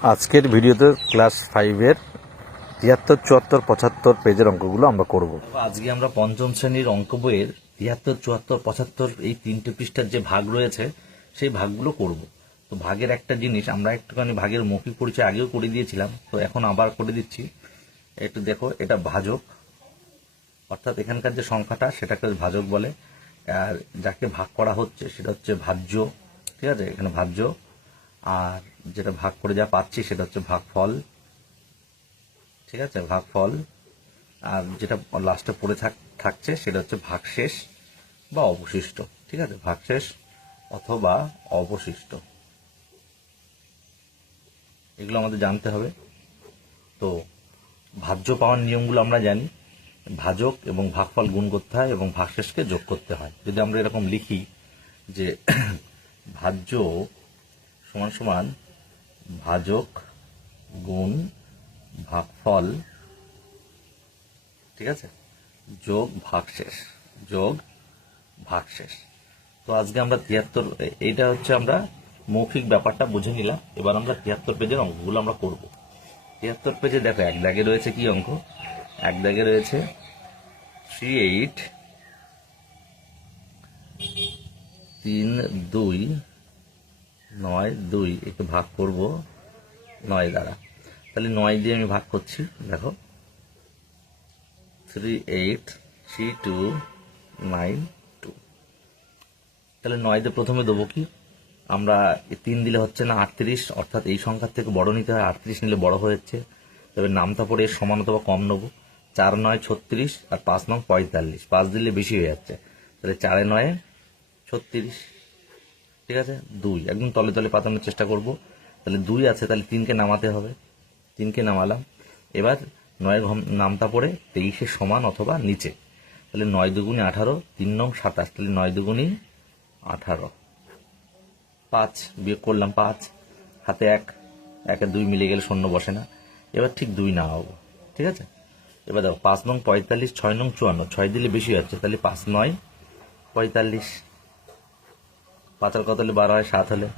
আজকের ভিডিওতে ক্লাস 5-এর ৭৩, ৭৪, ৭৫ পেজের অঙ্কগুলো আমরা করব। আজকে আমরা পঞ্চম শ্রেণীর অঙ্ক বইয়ের ৭৩, ৭৪, ৭৫ এই ৩টে পৃষ্ঠার যে ভাগ রয়েছে সেই ভাগগুলো করব। তো ভাগের একটা জিনিস আমরা একটুখানি ভাগের মৌখিক পরিচয় আগেও করে দিয়েছিলাম, তো এখন আবার করে দিচ্ছি। একটু দেখো, এটা ভাজক, অর্থাৎ এখানকার যে সংখ্যাটা সেটাকে ভাজক বলে, আর যাকে ভাগ করা হচ্ছে সেটা হচ্ছে ভাজ্য। ঠিক আছে, এখানে ভাজ্য, আর যেটা ভাগ করে যা পাচ্ছি সেটা হচ্ছে ভাগফল। ঠিক আছে, ভাগফল। আর যেটা লাস্টে পড়ে থাকছে সেটা হচ্ছে ভাগশেষ বা অবশিষ্ট। ঠিক আছে, ভাগশেষ অথবা অবশিষ্ট, এগুলো আমাদের জানতে হবে। তো ভাজ্য পাওয়ার নিয়মগুলো আমরা জানি। ভাজক এবং ভাগফল গুণ করতে হয় এবং ভাগশেষকে যোগ করতে হয়। যদি আমরা এরকম লিখি যে ভাজ্য সমান সমান ভাজক গুণ ভাগফল, ঠিক আছে, যোগ ভাগশেষ, যোগ ভাগশেষ। তো আজকে আমরা ৭৩, এইটা হচ্ছে আমরা মৌখিক ব্যাপারটা বুঝে নিলাম। এবার আমরা ৭৩ পেজের অঙ্কগুলো আমরা করব। ৭৩ পেজে দেখো, এক দাগে রয়েছে কি অঙ্ক? এক দাগে রয়েছে 3, 8, 3, 2, 9, 2 একটু ভাগ করব 9 দ্বারা। তাহলে 9 দিয়ে আমি ভাগ করছি। দেখো, 3, 8, 3, 2, 9, 2। তাহলে 9 দিয়ে প্রথমে দেবো কি? আমরা 3 দিলে হচ্ছে না 38, অর্থাৎ এই সংখ্যার থেকে বড় নিতে হয়। 38 নিলে বড় হয়ে যাচ্ছে, তবে নামটা পড়ে এর সমান অথবা কম নেবো। 4, 9, 36 আর 5, 9, 45। 5 দিলে বেশি হয়ে যাচ্ছে, তাহলে 4, 9, 36। ঠিক আছে, 2 একদম তলে তলে পাতানোর চেষ্টা করব। তাহলে 2 আছে, তাহলে 3কে নামাতে হবে। 3কে নামালাম। এবার 9 নামতা পড়ে 23-এর সমান অথবা নিচে, তাহলে 9 দুগুণে 18, 3 নং 27, তাহলে 9 দুগুণে 18। 5 বিয়োগ করলাম, 5 হাতে 1, 1 আর 2 মিলে গেলে শূন্য বসে না। এবার ঠিক 2 নামাবো। ঠিক আছে, এবার দেখো 5 নং 45, 6 নং 54, 6 দিলে বেশি হচ্ছে, তাহলে 5, 9, 45। 5 আর কত হলে 12 হয়? 7 হলে।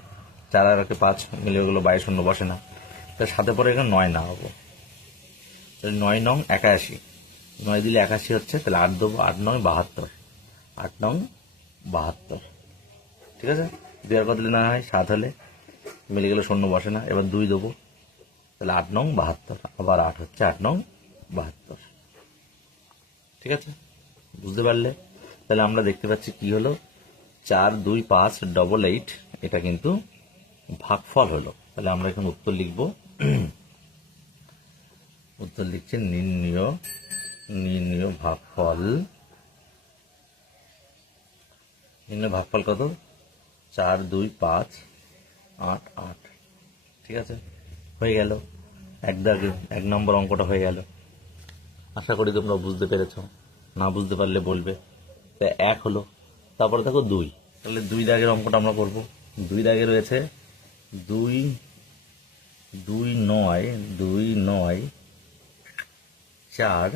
4 আর 5 মিলে গেলো 22, শূন্য বসে না। তাহলে 7 পরে এখানে 9 নামাবো, তাহলে 9 নং 81। 9 দিলে 81 হচ্ছে, তাহলে 8 দেবো, 8 নং 72, 8 নং 72। ঠিক আছে, 2 আর কত হলে না হয়? 7 হলে, মিলে গেলে শূন্য বসে না। এবার 2 দেবো, তাহলে 8 নং 72, আবার 8 হচ্ছে, 8 নং 72। ঠিক আছে, বুঝতে পারলে? তাহলে আমরা দেখতে পাচ্ছি কি হলো, 4, 2, 5, 8, এটা কিন্তু ভাগফল হলো। তাহলে আমরা এখন উত্তর লিখব। উত্তর লিখছে নির্ণীয় ভাগফল। নির্ণীয় ভাগফল কত? 4, 2, 5, 8, 8। ঠিক আছে, হয়ে গেল। এক নম্বর অঙ্কটা হয়ে গেল। আশা করি তোমরা বুঝতে পেরেছ। না বুঝতে পারলে বলবে। তা 1 হলো, তারপরে দেখো 2, তাহলে 2 দাগের অঙ্কটা আমরা করব। 2 দাগে রয়েছে 2, 2, 9, 2, 9, 4,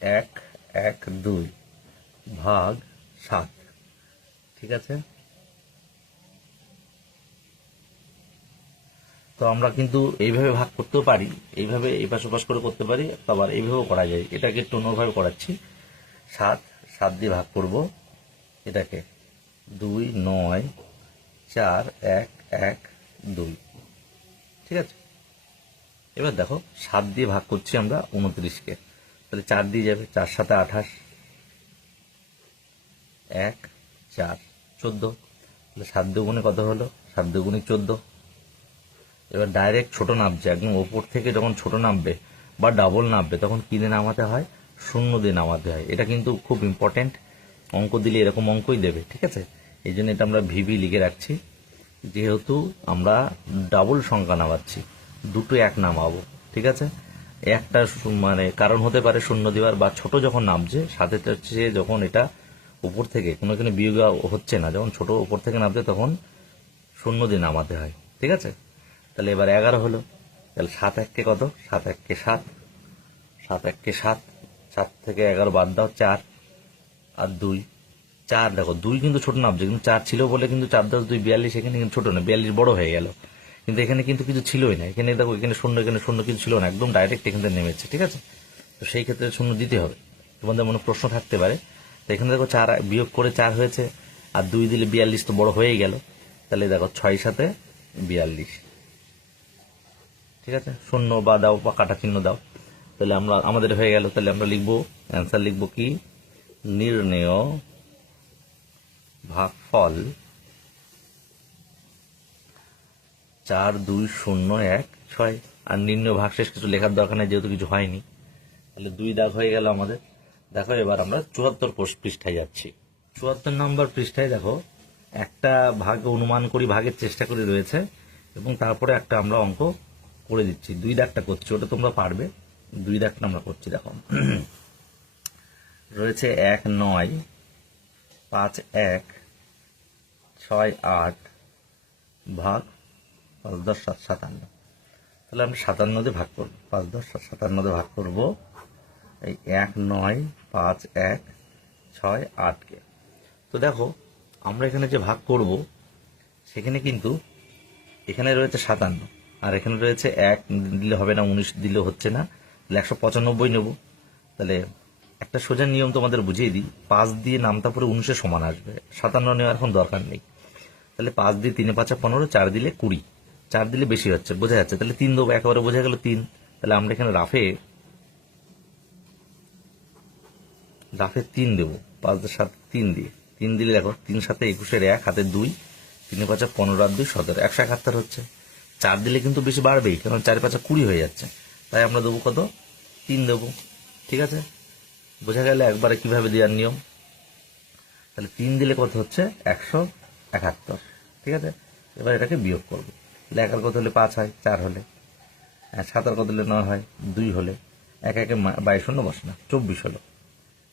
1, 1, 2 ভাগ 7। ঠিক আছে, তো আমরা কিন্তু এইভাবে ভাগ করতেও পারি, এইভাবে এপাশ ওপাশ করে করতে পারি, আবার এইভাবেও করা যায়। এটাকে একটু অন্যভাবে করাচ্ছি। 7 দিয়ে ভাগ করব এটাকে। 2, 9, 4, 1, 1, 2। ঠিক আছে, এবার দেখো 7 দিয়ে ভাগ করছি আমরা 29-কে, তাহলে 4 দিয়ে যাবে, 4, 7, 28, 1, 4, 14। তাহলে 7 দুগুণে কত হলো? 7 দুগুণে 14। এবার ডাইরেক্ট ছোট নামছে, একদম ওপর থেকে যখন ছোট নামবে বা ডাবল নামবে তখন কি দিয়ে নামাতে হয়? 0 দিয়ে নামাতে হয়। এটা কিন্তু খুব ইম্পর্টেন্ট। অঙ্ক দিলে এরকম অঙ্কই দেবে। ঠিক আছে, এই জন্য এটা আমরা ভিভি লিখে রাখছি, যেহেতু আমরা ডাবল সংখ্যা নামাচ্ছি, দুটো 1 নামাবো। ঠিক আছে, একটা মানে কারণ হতে পারে 0 দেওয়ার, বা ছোট যখন নামছে সাথে হচ্ছে যখন এটা উপর থেকে কোনো বিয়োগ হচ্ছে না, যখন ছোট উপর থেকে নামছে তখন 0 দিয়ে নামাতে হয়। ঠিক আছে, তাহলে এবার 11 হলো। তাহলে 7 1-কে কত? 7 1-কে 7, 7 1-কে 7, 7 থেকে 11 বাদ দাও 4 আর 2, চার দেখো, দুই কিন্তু ছোট নামছে, কিন্তু চার ছিল বলে কিন্তু 4 × 10 = 42, এখানে কিন্তু ছোট না, 42 বড় হয়ে গেল। কিন্তু এখানে কিন্তু কিছু ছিলই না, এখানে দেখো এখানে শূন্য, এখানে শূন্য কিছু ছিল না, একদম ডাইরেক্ট এখান থেকে নেমেছে, ঠিক আছে। তো সেই ক্ষেত্রে শূন্য দিতে হবে। তোমাদের মনে প্রশ্ন থাকতে পারে, তো এখানে দেখো 4 বিয়োগ করে 4 হয়েছে, আর 2 দিলে 42 তো বড় হয়েই গেল। তাহলে দেখো 6 সাথে 42, ঠিক আছে। শূন্য বা দাও বা কাটা চিহ্ন দাও, তাহলে আমাদের হয়ে গেল। তাহলে আমরা লিখবো, অ্যান্সার লিখবো কি, নির্ণেয় ভাগফল 4, 2, 0, 1, 6। আর নির্ণয় ভাগশেষ কিছু লেখার দরকার নেই, যেহেতু কিছু হয়নি। তাহলে 2 দাগ হয়ে গেল আমাদের। দেখো এবার আমরা 74 পৃষ্ঠায় যাচ্ছি। 74 নম্বর পৃষ্ঠায় দেখো একটা ভাগ অনুমান করি, ভাগের চেষ্টা করি রয়েছে, এবং তারপরে একটা আমরা অঙ্ক করে দিচ্ছি। 2 দাগটা করছি, ওটা তোমরা পারবে। 2 দাগটা আমরা করছি। দেখো রয়েছে 1, 9, 5, 1, 6, 8 ভাগ 5, 10, 7, 57। তাহলে আমরা 57 দিয়ে ভাগ করবো, 5, 10, 7, 57 দিয়ে ভাগ করবো এই 1, 9, 5, 1, 6, 8-কে। তো দেখো আমরা এখানে যে ভাগ করব, সেখানে কিন্তু এখানে রয়েছে 57, আর এখানে রয়েছে 1 দিলে হবে না, 19 দিলে হচ্ছে না, তাহলে 195 নেব। তাহলে একটা সোজা নিয়ম তোমাদের বুঝিয়ে দিই, 5 দিয়ে নামতা পরে 19-এর সমান আসবে, 57 নেওয়ার এখন দরকার নেই। তাহলে 5 দিয়ে 3 × 5 = 15, 4 দিলে 20, 4 দিলে বেশি হচ্ছে, বোঝা যাচ্ছে। তাহলে 3 দেবো, একেবারে বোঝা গেল 3। তাহলে আমরা এখানে রাফে 3 দেবো, 5 × 7 3 দিয়ে, 3 দিলে দেখো 3 × 7 = 21, 1 হাতে 2, 3 × 5 = 15, আর 2 = 17, 171 হচ্ছে। 4 দিলে কিন্তু বেশি বাড়বেই, কারণ 4 × 5 = 20 হয়ে যাচ্ছে। তাই আমরা দেবো কত, 3 দেবো, ঠিক আছে। বোঝা গেল একবারে কিভাবে দেওয়ার নিয়ম। তাহলে 3 দিলে কত হচ্ছে, 171, ঠিক আছে। এবার এটাকে বিয়োগ করবো। তাহলে 1 আর কত হলে 5 হয়, 4 হলে, 7 আর কত হলে 9 হয়, 2 হলে, 1 1 22 শূন্য বসে না, 24 হলো।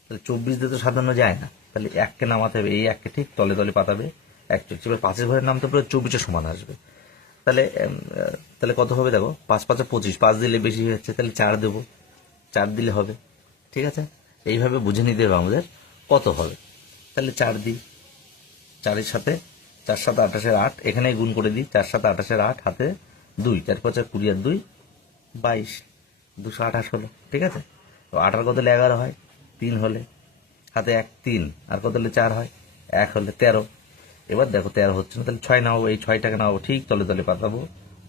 তাহলে 24 দিয়ে তো 57 যায় না, তাহলে 1কে নামাতে হবে, এই 1কে ঠিক তলে তলে পাতাবে 41। এবার 5-এর ঘরের নামতে পরে 24-এর সমান আসবে। তাহলে তাহলে কত হবে দেখো, 5 × 5 = 25, 5 দিলে বেশি হচ্ছে, তাহলে 4 দেবো, 4 দিলে হবে, ঠিক আছে। এইভাবে বুঝে নিতে হবে আমাদের কত হবে। তাহলে 4 দিই, 4-এর সাথে 4 × 7 = 28, 8 এখানে গুণ করে দিই, 4 × 7 = 28, 8 হাতে 2, 4 × 5 = 20, আর 2 = 22, 228 হলো, ঠিক আছে। তো 8 আর কত হলে 11 হয়, 3 হলে, হাতে 1, 3 আর কত হলে 4 হয়, 1 হলে 13। এবার দেখো 13 হচ্ছে না, তাহলে 6 নামাবো, এই 6টাকে নামাবো, ঠিক তলে তলে পাতাবো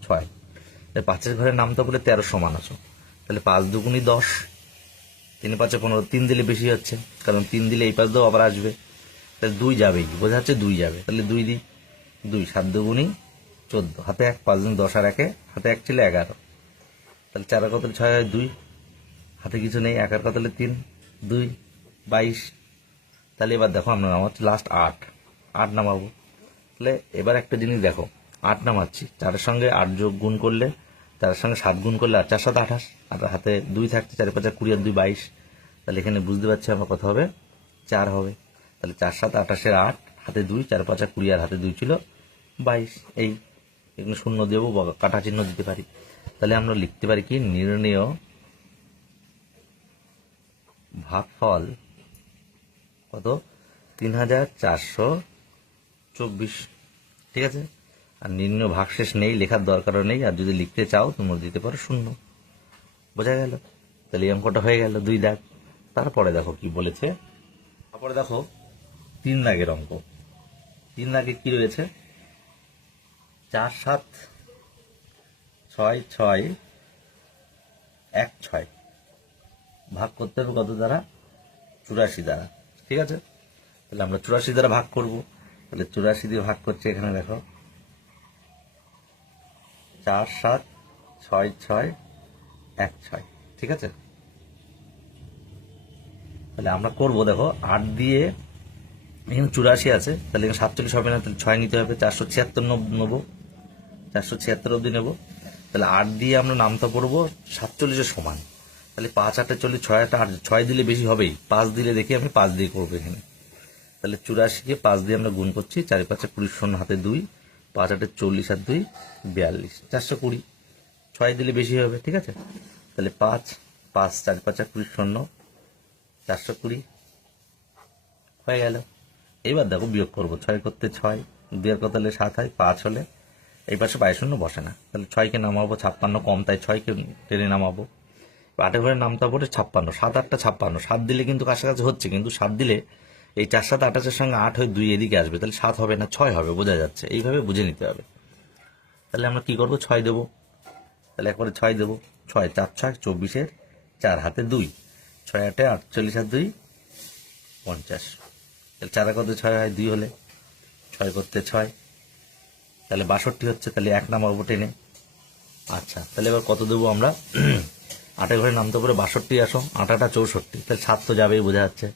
6। 5-এর ঘরের নামটা বলে 13 সমান আছো, তাহলে 5 × 2 = 10, 3 × 5 = 15, 3 দিলে বেশি হচ্ছে, কারণ 3 দিলে এই পাশ দিয়েও আবার আসবে, তাহলে 2 যাবেই, বোঝা যাচ্ছে 2 যাবে। তাহলে 2 দিই, 2, 7 × 2 = 14, হাতে 1, 5 × 10, আর 1-এ হাতে 1 ছিল 11, তাহলে 4 আর কত হলে 6 হয়, 2 হাতে কিছু নেই, 1 আর কত হলে 3, 2, 22। তাহলে এবার দেখো আমরা নামাচ্ছি লাস্ট 8 নামাবো। তাহলে এবার একটা জিনিস দেখো, 8 নামাচ্ছি, 4-এর সঙ্গে 8 যোগ গুণ করলে, 4-এর সঙ্গে 7 গুণ করলে, আর 4 × 7 = 28, আর হাতে 2 থাকছে, 4 × 5 = 20, আর 2 = 22। তাহলে এখানে বুঝতে পারছি আমরা কত হবে, 4 হবে। তাহলে 4 × 7 = 28, 8 হাতে 2, 4 × 5 = 20, আর হাতে 2 ছিল 22। এই এখানে শূন্য দেবো বা কাটা চিহ্ন দিতে পারি। তাহলে আমরা লিখতে পারি কি, নির্ণেয় ভাগফল কত, 3424, ঠিক আছে। আর নির্ণয় ভাগশেষ নেই, লেখার দরকারও নেই, আর যদি লিখতে চাও তোমরা দিতে পারো 0। বোঝা গেল। তাহলে এই অঙ্কটা হয়ে গেল 2 দাগ। তারপরে দেখো কি বলেছে, তারপরে দেখো 3 দাগের অঙ্ক। 3 দাগে কি রয়েছে, 4, 7, 6, 6, 1, 6 ভাগ করতে হবে কত দ্বারা, 84 দ্বারা, ঠিক আছে। তাহলে আমরা 84 দ্বারা ভাগ করব। তাহলে 84 দিয়ে ভাগ করছে, এখানে দেখো 4, 7, 6, 6, 1, 6, ঠিক আছে। তাহলে আমরা করব, দেখো 8 দিয়ে এখানে 84 আছে, তাহলে এখানে 47 হবে না, তাহলে 6 নিতে হবে, 476 নেবো, 476 অবধি নেবো। তাহলে 8 দিয়ে আমরা নামতা পড়বো 47-এর সমান। তাহলে 5 8 40, 6 8 8, 6 দিলে বেশি হবেই, 5 দিলে দেখি আমি 5 দিয়ে করবো এখানে। তাহলে 84-কে 5 দিয়ে আমরা গুণ করছি, 4 × 5 = 20, শূন্য হাতে 2, 5 8 40, আর 2 42, 420। 6 দিলে বেশি হবে, ঠিক আছে। তাহলে 5, 5 4 × 5 = 20, শূন্য 420 হয়ে গেল। এইবার দেখো বিয়োগ করবো, 6 করতে 6, 2 কত হলে 7 হয়, 5 হলে এই পাশে 22 বসে না, তাহলে 6কে নামাবো, 56 কম তাই 6কে টেনে নামাবো। 8 ঘরে নামতে পড়ে 56, 7 8টা 56, 7 দিলে কিন্তু কাছাকাছি হচ্ছে, কিন্তু 7 দিলে এই 4 7 28-এর সঙ্গে 8 হয়ে 2 এদিকে আসবে, তাহলে 7 হবে না 6 হবে, বোঝা যাচ্ছে, এইভাবে বুঝে নিতে হবে। তাহলে আমরা কি করবো, 6 দেবো, তাহলে একবারে 6 দেবো, 6 4 6 24-এর 4 হাতে 2, 6 8 48 আর 2 50, তাহলে 4 কত 6 হয়, 2 হলে 6 করতে 6, তাহলে 62 হচ্ছে, তাহলে 1 নামাবো টেনে। আচ্ছা, তাহলে এবার কত দেবো আমরা, 8 ঘরে নামতে পারে 62 আসো, 8 8 64, তাহলে 7 তো যাবেই, বোঝা যাচ্ছে।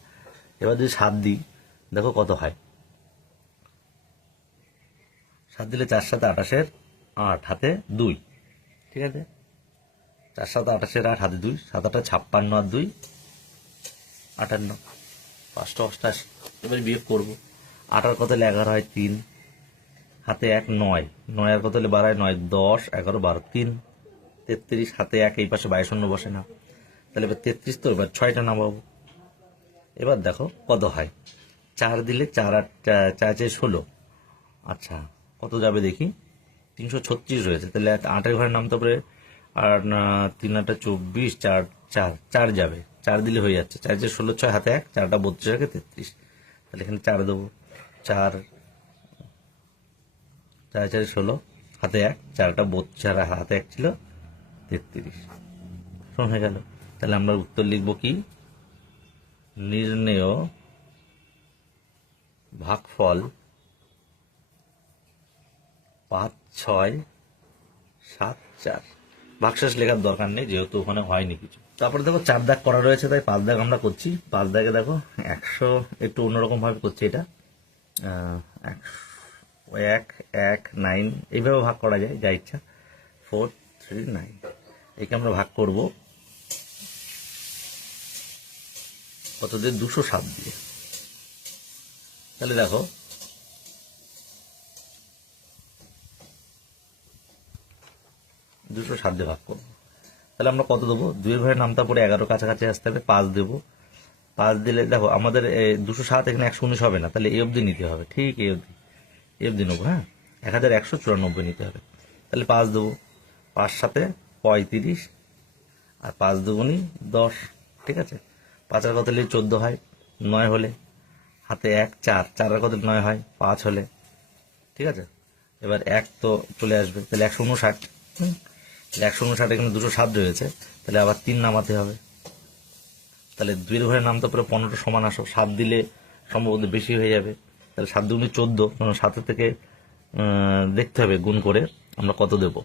এবার যদি 7 দিই, দেখো কত হয়, 7 দিলে 4 7 28-এর 8 হাতে 2, ঠিক আছে, 4 7 28-এর 8 হাতে 2, 7 8 56 আর 2 58, 5 88। এবার বিয়োগ করবো, 8 আর কত হলে 11 হয় 3, হাতে 1 9, 9 আর কত হলে 12 হয় 9, 10 11 12 3 33, হাতে 1 এই পাশে 22 বসে না, তাহলে এবার 33, তো এবার 6টা নামাবো। এবার দেখো কত হয়, 4 দিলে 4 আর 4 16, আচ্ছা কত যাবে দেখি, 336 রয়েছে, তাহলে 8 ঘরে নামতে পারে, আর 3 8 24, 4 4 4 যাবে, 4 দিলে হয়ে যাচ্ছে, 4 16 6 হাতে 1, 4টা 32 33, তাহলে এখানে 4 দেবো, 4 4 4 16 হাতে 1, 4টা 42 হাতে 1 ছিল 33, শোন হয়ে গেল। তাহলে আমরা উত্তর লিখবো কি, নির্ণেয় ভাগফল 5 6 7 4। ভাগশেষ লেখার দরকার নেই, যেহেতু ওখানে হয়নি কিছু। তারপরে দেখো 4 দাগ করা রয়েছে, তাই 5 দাগ আমরা করছি। 5 দাগে দেখো 100 একটু অন্যরকম ভাবে করছি, এটা 1 1 9 এইভাবে ভাগ করা যায়, যা ইচ্ছা, 4 3 9, একে আমরা ভাগ করব কত দিয়ে, 207 দিয়ে। তাহলে দেখো 207 দিয়ে ভাগ করবো, তাহলে আমরা কত দেবো, 2 ঘরে নামতা পরে 11 কাছাকাছি আসতে হবে, 5 দেবো, 5 দিলে দেখো আমাদের 207 এখানে 119 হবে না, তাহলে এই অবধি নিতে হবে, ঠিক এই অবধি নেবো, হ্যাঁ 1194 নিতে হবে, তাহলে 5 দেবো, 5 7 35, আর 5 দুগুনি 10, ঠিক আছে, 5 আর কত হলে 14 হয়, 9 হলে হাতে 1 4, 4 আর কত 9 হয়, 5 হলে, ঠিক আছে, এবার 1 তো চলে আসবে, তাহলে 159, 159 এখানে 207 রয়েছে, তাহলে আবার 3 নামাতে হবে, তাহলে 2 ঘরে নামতে পারে 15 সমান আসো, 7 দিলে সম্ভবত বেশি হয়ে যাবে, তাহলে 7 দুগুনি 14, 7 থেকে দেখতে হবে গুণ করে আমরা কত দেব।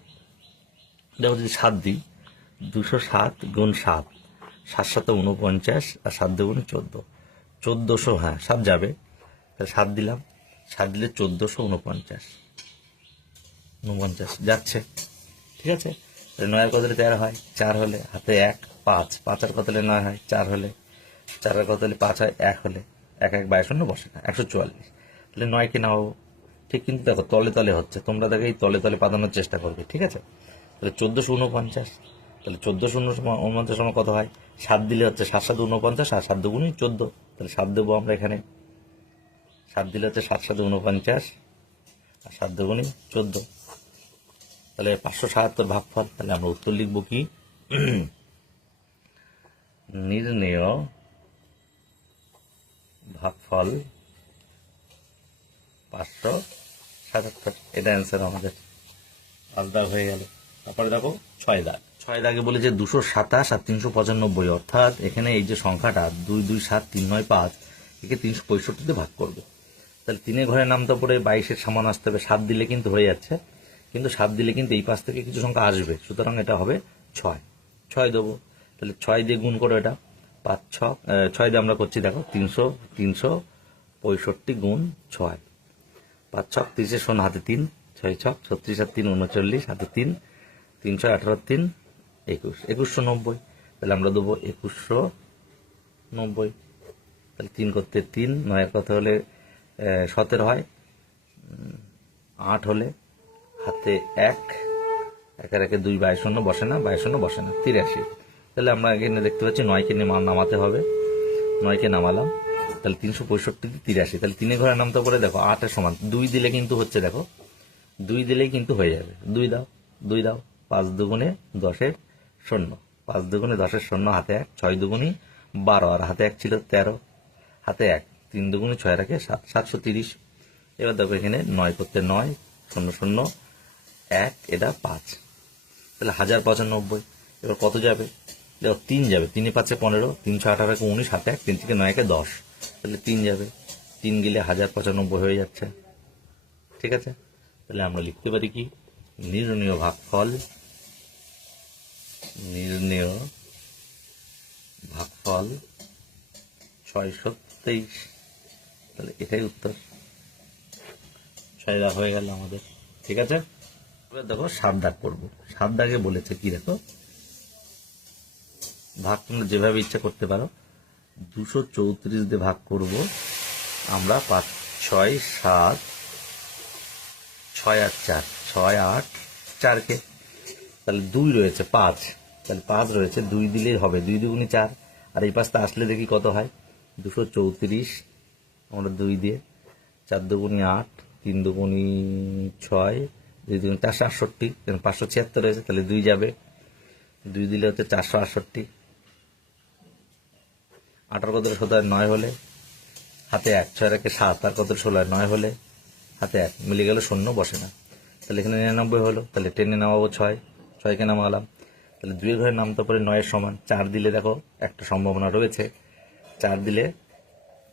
দেখো যদি 7 দিই, 207 গুণ 7, 7 7 49, আর 7 দুগুণ 14, 1400, হ্যাঁ 7 যাবে, তাহলে 7 দিলাম, 7 দিলে 1449 যাচ্ছে, ঠিক আছে, তাহলে 9 আর কত হলে 13 হয়, 4 হলে হাতে 1 5, 5 আর কত হলে 9 হয়, 4 হলে, 4 আর কত হলে 5 হয়, 1 হলে 1 1 22 বসে না, 144, তাহলে 9কে নামাবো, ঠিক, কিন্তু দেখো তলে তলে হচ্ছে, তোমরা দেখো এই তলে তলে পাতানোর চেষ্টা করবে, ঠিক আছে, তাহলে 1449, তাহলে 1449 সময় কত হয়, 7 দিলে হচ্ছে 7 7 49, আর 7 দুগুণই 14, তাহলে 7 দেবো আমরা এখানে, 7 দিলে হচ্ছে 7 7 49, আর 7 দুগুণই 14, তাহলে 577 ভাগফল। তাহলে আমরা উত্তর লিখবো কি, নির্ণেয় ভাগফল 577, এটা অ্যান্সার আমাদের। 5 দাগ হয়ে গেল। তারপরে দেখো 6 দাগ। 6 দাগে বলেছে 227 আর 395, অর্থাৎ এখানে এই যে সংখ্যাটা 2 2 7 3 9 5, একে 365 ভাগ করবে, তাহলে 3 ঘরে নামতে পড়ে 22-এর সমান আসতে হবে, 7 দিলে কিন্তু হয়ে যাচ্ছে, কিন্তু 7 দিলে কিন্তু এই পাশ থেকে কিছু সংখ্যা আসবে, সুতরাং এটা হবে 6, 6 দেবো, তাহলে 6 দিয়ে গুণ করো, এটা 5 6 দিয়ে আমরা করছি, দেখো 365 গুণ 6, 5 6 30, শোন হাতে 3, 6 6 36 আর 3 39, হাতে 3, 318 3 21, 2190, তাহলে আমরা দেবো 2190, তাহলে 3 করতে 3, 9 কথা হলে 17 হয়, 8 হলে হাতে 1 1 আর 1 2 22 বসে না, বসে না, 83, তাহলে আমরা এখানে দেখতে পাচ্ছি 9কে নামাতে হবে, 9কে নামালাম, তাহলে 365 83, তাহলে 3 ঘরে নামতে পারে দেখো 8 সমান 2 দিলে কিন্তু হচ্ছে, দেখো 2 দিলেই কিন্তু হয়ে যাবে। 2 দাও, 2 দাও, 5 দুগুণে 10-এর 0, 5 দুগুণে 10-এর 0, হাতে 1, 6 দুগুণে 12, আর হাতে 1 ছিল 13, হাতে 1, 3 দুগুণে 6 রাখে 7, 730। এবার দেখো এখানে 9 করতে 9, 0 0 1, এটা 5, তাহলে 1095। এবার কত যাবে? দেখো 3 যাবে, 3 5 15, 3 6 18 19, হাতে 1, 3 থেকে 9 10, তাহলে 3 যাবে, 3 গেলে 1095 হয়ে যাচ্ছে। ঠিক আছে, তাহলে আমরা লিখতে পারি কি, নির্ণেয় ভাগফল, নির্ণেয় ভাগফল 623। তাহলে এটাই উত্তর, 6 হয়ে গেল আমাদের। ঠিক আছে, এবার দেখো 7 দাগ করবো। 7 দাগে বলেছে কি, দেখো ভাগ তোমরা যেভাবে ইচ্ছা করতে পারো। 234 দিয়ে ভাগ করব আমরা, 5 6 7, 6 আর 4, 6 8 4কে, তাহলে 2 রয়েছে 5, তাহলে 5 রয়েছে, 2 দিলেই হবে, 2 দুগুণে 4, আর এই পাশটা আসলে দেখি কত হয়। 234 আমরা 2 দিয়ে, 4 দুগুণে 8, 3 দুগুণে 6, 2 দুগুণে 468, 576 রয়েছে, তাহলে 2 যাবে, 2 দিলে হচ্ছে 468। 8 কত 17, 9 হলে হাতে 1, 6 রাখে 7, আর কত 16, 9 হলে হাতে 1, মিলে গেল 0 বসে না, তাহলে এখানে 99 হলো, তাহলে টেনে নামাবো 6, 6কে নামালাম, তাহলে 2 ঘরে নামতে পারে 9-এর সমান। 4 দিলে দেখো একটা সম্ভাবনা রয়েছে, 4 দিলে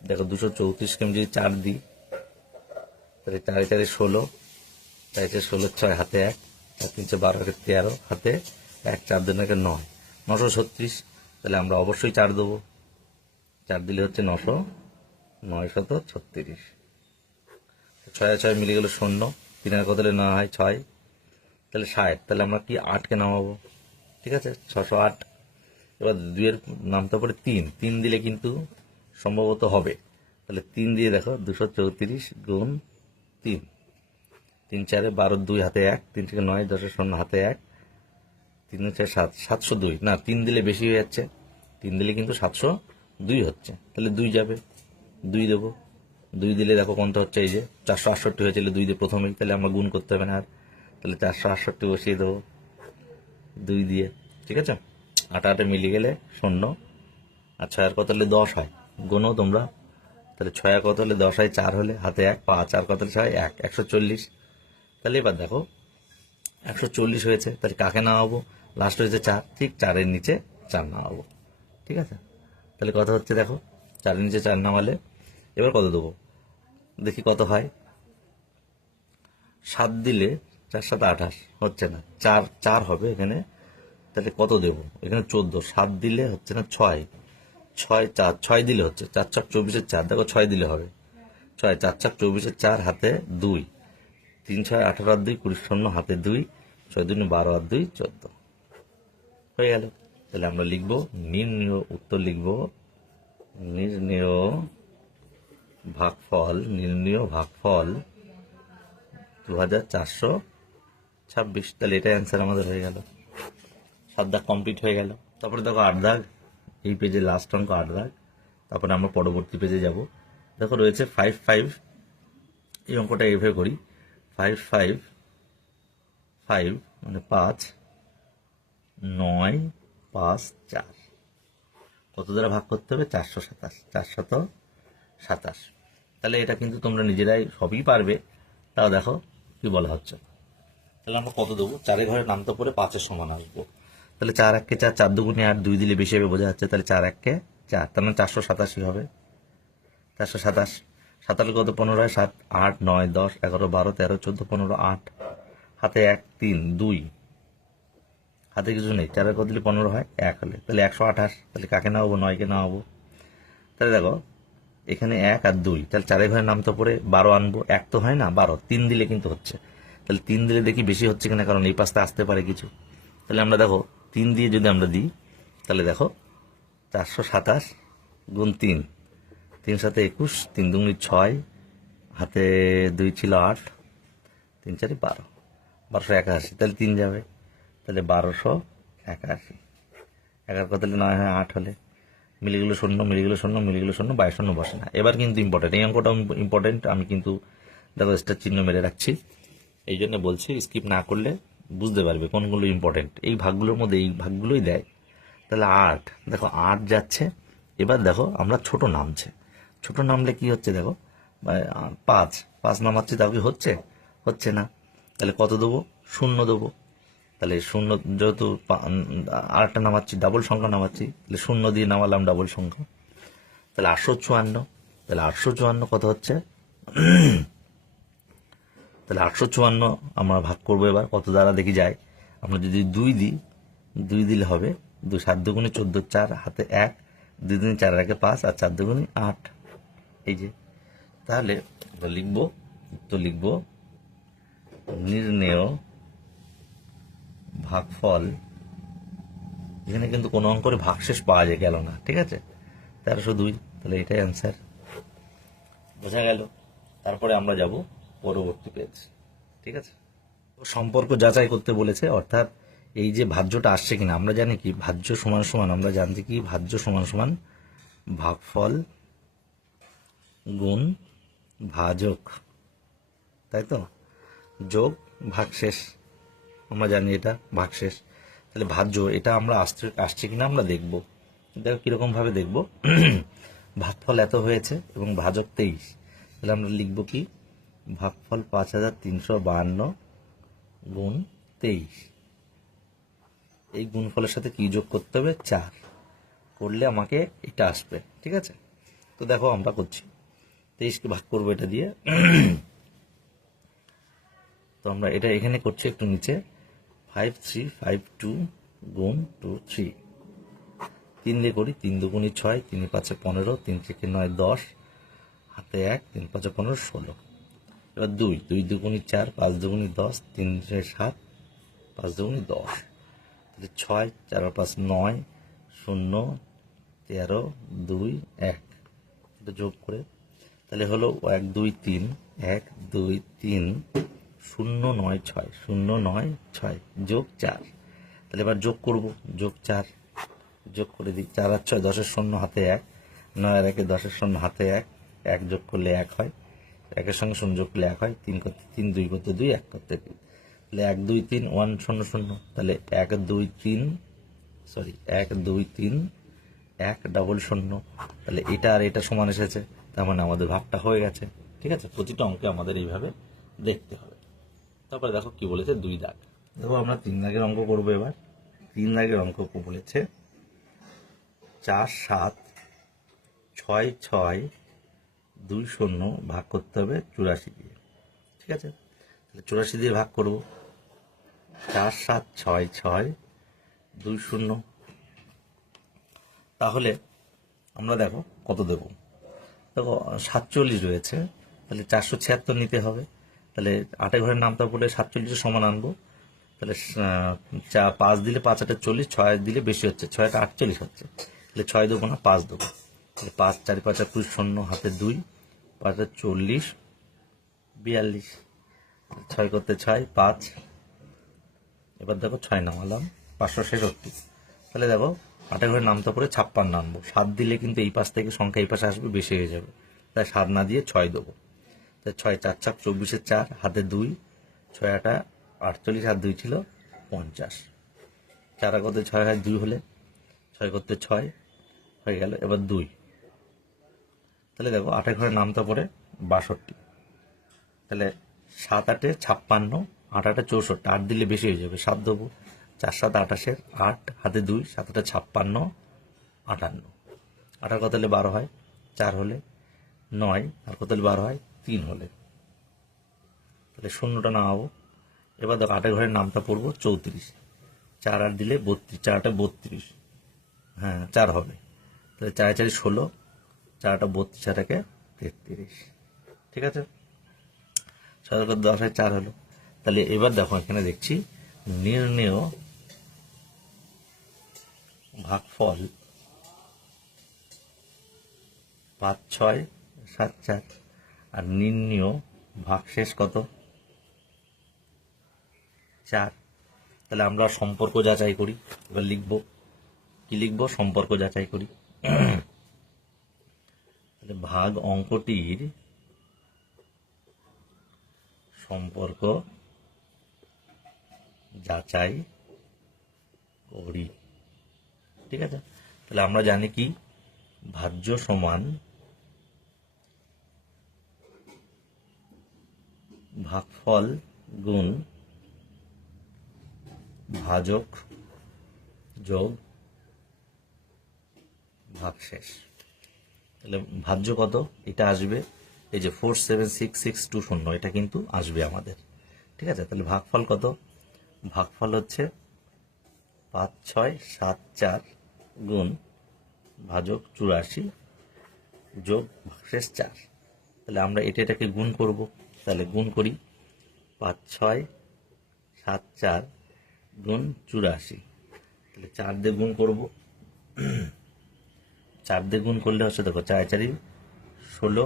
দেখো 234কে আমি যদি 4 দিই, তাহলে 4 4 16, 4 4 16 6, হাতে 1, 4 3 12, 13, হাতে 1, 4 2 9, 936, তাহলে আমরা অবশ্যই 4 দেবো, 4 দিলে হচ্ছে 936, 6 6 মিলে গেল 0, 3 কত হলে 9 হয় 6, তাহলে 60, তাহলে আমরা কি 8কে নামাবো। ঠিক আছে, 608। এবার 2 এর নামতে পারে 3, 3 দিলে কিন্তু সম্ভবত হবে, তাহলে 3 দিয়ে দেখো 234 গুণ 3, 3 4 12, 2 হাতে 1, 3 থেকে 9 10-এর 0, হাতে 1, 3 4 7, 702 না, 3 দিলে বেশি হয়ে যাচ্ছে, 3 দিলে কিন্তু 702 হচ্ছে, তাহলে 2 যাবে, 2 দেবো, 2 দিলে দেখো কোনটা হচ্ছে, এই যে 468 হয়েছিল 2 দিয়ে প্রথমেই, তাহলে আমরা গুণ করতে হবে না আর, তাহলে 468 বসিয়ে দেবো 2 দিয়ে। ঠিক আছে, 8 8 মিলে গেলে 0, আর 6 আর কত হলে 10 হয়, গুণো তোমরা, তাহলে 6 আর কত হলে 10 হয়, 4 হলে হাতে 1, 5 আর কত হলে 6, 1, 140। তাহলে এবার দেখো 140 হয়েছে, তাহলে কাকে নামাবো, লাস্ট হয়েছে 4, ঠিক 4-এর নিচে 4 নামাবো। ঠিক আছে, তাহলে কত হচ্ছে দেখো, 4-এর নিচে 4 নামালে এবার কত দেবো দেখি কত হয়। 7 দিলে 4 7 28 হচ্ছে না, 4 4 হবে এখানে, তাহলে কত দেবো এখানে 14, 7 দিলে হচ্ছে না 6, 6 4, 6 দিলে হচ্ছে 4 4 24-এর 4, দেখো 6 দিলে হবে 6, 4 4 24-এর 4, হাতে 2, 3 6 18 আর 2 20 0, হাতে 2, 6 2 12 আর 2 14 হয়ে গেল। তাহলে আমরা লিখবো নির্ণেয়, উত্তর লিখবো নির্ণেয় ভাগফল, নির্ণেয় ভাগফল 2426। তাহলে এটাই অ্যান্সার আমাদের হয়ে গেল, 7 দাগ কমপ্লিট হয়ে গেল। তারপরে দেখো 8 দাগ, এই পেজে লাস্ট অঙ্ক 8 দাগ, তারপরে আমরা পরবর্তী পেজে যাব। দেখো রয়েছে 5 5, এই অঙ্কটা এইভাবে করি, 5 5 5 মানে 5 9 5 4, কত দ্বারা ভাগ করতে হবে, 427, 427। তাহলে এটা কিন্তু তোমরা নিজেরাই সবই পারবে, তাও দেখো কি বলা হচ্ছে। তাহলে আমরা কত দেবো, 4 ঘরে নামতে পরে 5-এর সমান আসবো, তাহলে 4 1 কে 4, 4 দুগুণে 8, 2 দিলে বেশি হবে বোঝা যাচ্ছে, তাহলে 4 1 কে 4, তার মানে 487 হবে, 427। 7 কত 15 হয়, 7 8 9 10 11 12 13 14 15 8, হাতে 1 3 2, হাতে কিছু নেই, 4 কত দিলে 15 হয়, 1 হলে, তাহলে 128। তাহলে কাকে নামাবো, 9কে নামাবো। তাহলে দেখো এখানে 1 আর 2, তাহলে 4 ঘরে নামতে পরে 12 আনবো, 1 তো হয় না 12, 3 দিলে কিন্তু হচ্ছে, তাহলে 3 দিলে দেখি বেশি হচ্ছে কিনা, কারণ এই পাশটা আসতে পারে কিছু। তাহলে আমরা দেখো 3 দিয়ে যদি আমরা দিই, তাহলে দেখো 427 গুণ 3, 3 7 21, 3 দুগুণে 6, হাতে 2 ছিল 8, 3 4 12, 1281, তাহলে 3 যাবে, তাহলে 1281, 11 কত হলে 9 হয়, 8 হলে, মিলিগুলো শূন্য, মিলিগুলো শূন্য, মিলিগুলো শূন্য, বাইরে শূন্য বসে না। এবার কিন্তু ইম্পর্টেন্ট, এই অঙ্কটাও ইম্পর্টেন্ট। আমি কিন্তু দেখো স্টার চিহ্ন মেরে রাখছি, এই জন্য বলছি স্কিপ না করলে বুঝতে পারবে কোনগুলো ইম্পর্টেন্ট। এই ভাগগুলোর মধ্যে এই ভাগগুলোই দেয়। তাহলে 8, দেখো 8 যাচ্ছে। এবার দেখো আমরা ছোট নামছে, ছোট নামলে কি হচ্ছে দেখো, 5 5 নামাচ্ছি, তাও কি হচ্ছে? হচ্ছে না। তাহলে কত দেবো? 0 দেবো। তাহলে 0 যেহেতু আরেকটা নামাচ্ছি, ডাবল সংখ্যা নামাচ্ছি, তাহলে 0 দিয়ে নামালাম ডাবল সংখ্যা। তাহলে 854। তাহলে 854 কত হচ্ছে? তাহলে 854 আমরা ভাগ করবো এবার কত দ্বারা দেখি যায়। আমরা যদি 2 দিই, 2 দিলে হবে 2 7 দুগুণে 14, 4 হাতে 1, 2 দিনে 4 একে 5, আর 4 দুগুণে 8। এই যে, তাহলে লিখবো, তো লিখবো নির্ণেয় ভাগফল। এখানে কিন্তু কোনো অঙ্করে ভাগশেষ পাওয়া যায় গেল না, ঠিক আছে? 1302। তাহলে এটাই অ্যান্সার, বোঝা গেল। তারপরে আমরা যাব পরবর্তী পেজ, ঠিক আছে? সম্পর্ক যাচাই করতে বলেছে, অর্থাৎ এই যে ভাজ্যটা আসছে কিনা। আমরা জানি কি ভাজ্য সমান সমান, আমরা জানছি কি ভাজ্য সমান সমান ভাগফল গুণ ভাজক, তাই তো? যোগ ভাগশেষ, আমরা জানি এটা ভাগশেষ। তাহলে ভাজ্য এটা আমরা আসছে কিনা আমরা দেখব। দেখো কিরকম ভাবে দেখব। ভাগফল এত হয়েছে এবং ভাজক 23। তাহলে আমরা লিখব কি, ভাগফল 5352 গুণ 23। এই গুণফলের সাথে কি যোগ করতে হবে? 4 করলে আমাকে এটা আসবে, ঠিক আছে? তো দেখো আমরা করছি, 23কে ভাগ করবো এটা দিয়ে। তো আমরা এটা এখানে করছি একটু নিচে, 5352 গুণ 23। 3 দিয়ে করি, 3 দুগুণে 6, 3 5 15, 3 থেকে 9 10, হাতে 1, 3 5 15 16। এবার 2 2 দুগুণে 4, 5 দুগুণে 10, 3 7, 5 দুগুণে 10। তাহলে 6 4 5 9 0 13 2 1, এটা যোগ করে তাহলে হলো 1 2 3 1 2 3 0 9 6 0 9 6 যোগ 4। তাহলে এবার যোগ করব, যোগ 4 যোগ করে দিই। 4 আর 6 10 শূন্য, হাতে 1, 9 আর 1 10 শূন্য, হাতে 1, 1 যোগ করলে 1 হয়, 1 সঙ্গে 0 যোগ করলে 1 হয়, 3 করতে 3, 2 করতে 2, 1 করতে 2। তাহলে 1 2 3 1 0 0। তাহলে 1 2 3 সরি 1 2 3 1 ডাবল 0। তাহলে এটা আর এটা সমান এসেছে, তার মানে আমাদের ভাগটা হয়ে গেছে, ঠিক আছে? প্রতিটা অঙ্কে আমাদের এইভাবে দেখতে হবে। তারপরে দেখো কি বলেছে, 2 দাগ। দেখো আমরা 3 দাগের অঙ্ক করবো এবার। 3 দাগের অঙ্ক বলেছে 4 7 6 6 2 0 ভাগ করতে হবে 84 দিয়ে, ঠিক আছে? তাহলে 84 দিয়ে ভাগ করব। 4 7 6 6 2 0। তাহলে আমরা দেখো কত দেব। দেখো 47 রয়েছে, তাহলে 476 নিতে হবে। তাহলে 8 ঘরের নামতা বলে 47 সমান আনবো। তাহলে 5 দিলে 5 8 40, 6 দিলে বেশি হচ্ছে, 6 8 48 হচ্ছে। তাহলে 6 দেবো না, 5 দেবো। তাহলে 5 4 5 21 0, হাতে 2, 5 40 42, 6 করতে 6 5। এবার দেখো 6 নামালাম, 566। তাহলে দেখো 8 ঘরে নামতে পরে 56 আনবো। 7 দিলে কিন্তু এই পাশ থেকে সংখ্যা এই পাশে আসবে, বেশি হয়ে যাবে। তাই 7 না দিয়ে 6 দেবো। তাই 6 4 4 24, 4 হাতে 2, 6 8 48, আর 2 ছিল 50। 4 করতে 6 হয় 2 হলে, 6 করতে 6 হয়ে গেল। এবার 2, তাহলে দেখো 8 ঘরে নামতে পরে 62। তাহলে 7 8 56, 8 8 64, 8 দিলে বেশি হয়ে যাবে, 7 দেবো। 4 7 28, 8 হাতে 2, 7 8 56 58। 8 কত হলে 12 হয়, 4 হলে 9, আর কত হলে 12 হয়, 3 হলে। তাহলে শূন্যটা নামাবো। এবার দেখো 8 ঘরের নামটা পড়বো 34। 4 8 দিলে 32, 4 8 32, হ্যাঁ 4 হবে। তাহলে 4 4 16, 4 8 32, 4 1 33, ঠিক আছে? 7 10 হয়, 4 হলো। তাহলে এবার দেখো এখানে দেখছি নির্ণেয় ভাগফল 5 6 7 4, আর নির্ণেয় ভাগশেষ কত? 4। তাহলে আমরা সম্পর্ক যাচাই করি। এবার লিখবো কি, লিখবো সম্পর্ক যাচাই করি। তাহলে ভাগ অঙ্কটির সম্পর্ক যাচাই করি। ঠিক আছে, তাহলে আমরা জানি কি ভাজ্য সমান ভাগফল গুণ ভাজক যোগ ভাগশেষ। তাহলে ভাজ্য কত, এটা আসবে এই যে 476620, এটা কিন্তু আসবে আমাদের। ঠিক আছে, তাহলে ভাগফল কত, ভাগফল হচ্ছে 5674 গুণ ভাজক 84 যোগ ভাগশেষ 4। তাহলে আমরা এটাকে গুণ করব, তাহলে গুণ করি 5674 গুণ 84, তাহলে 4 দিয়ে গুণ করব। 4 দিয়ে গুণ করলে হচ্ছে দেখো 4 4 16,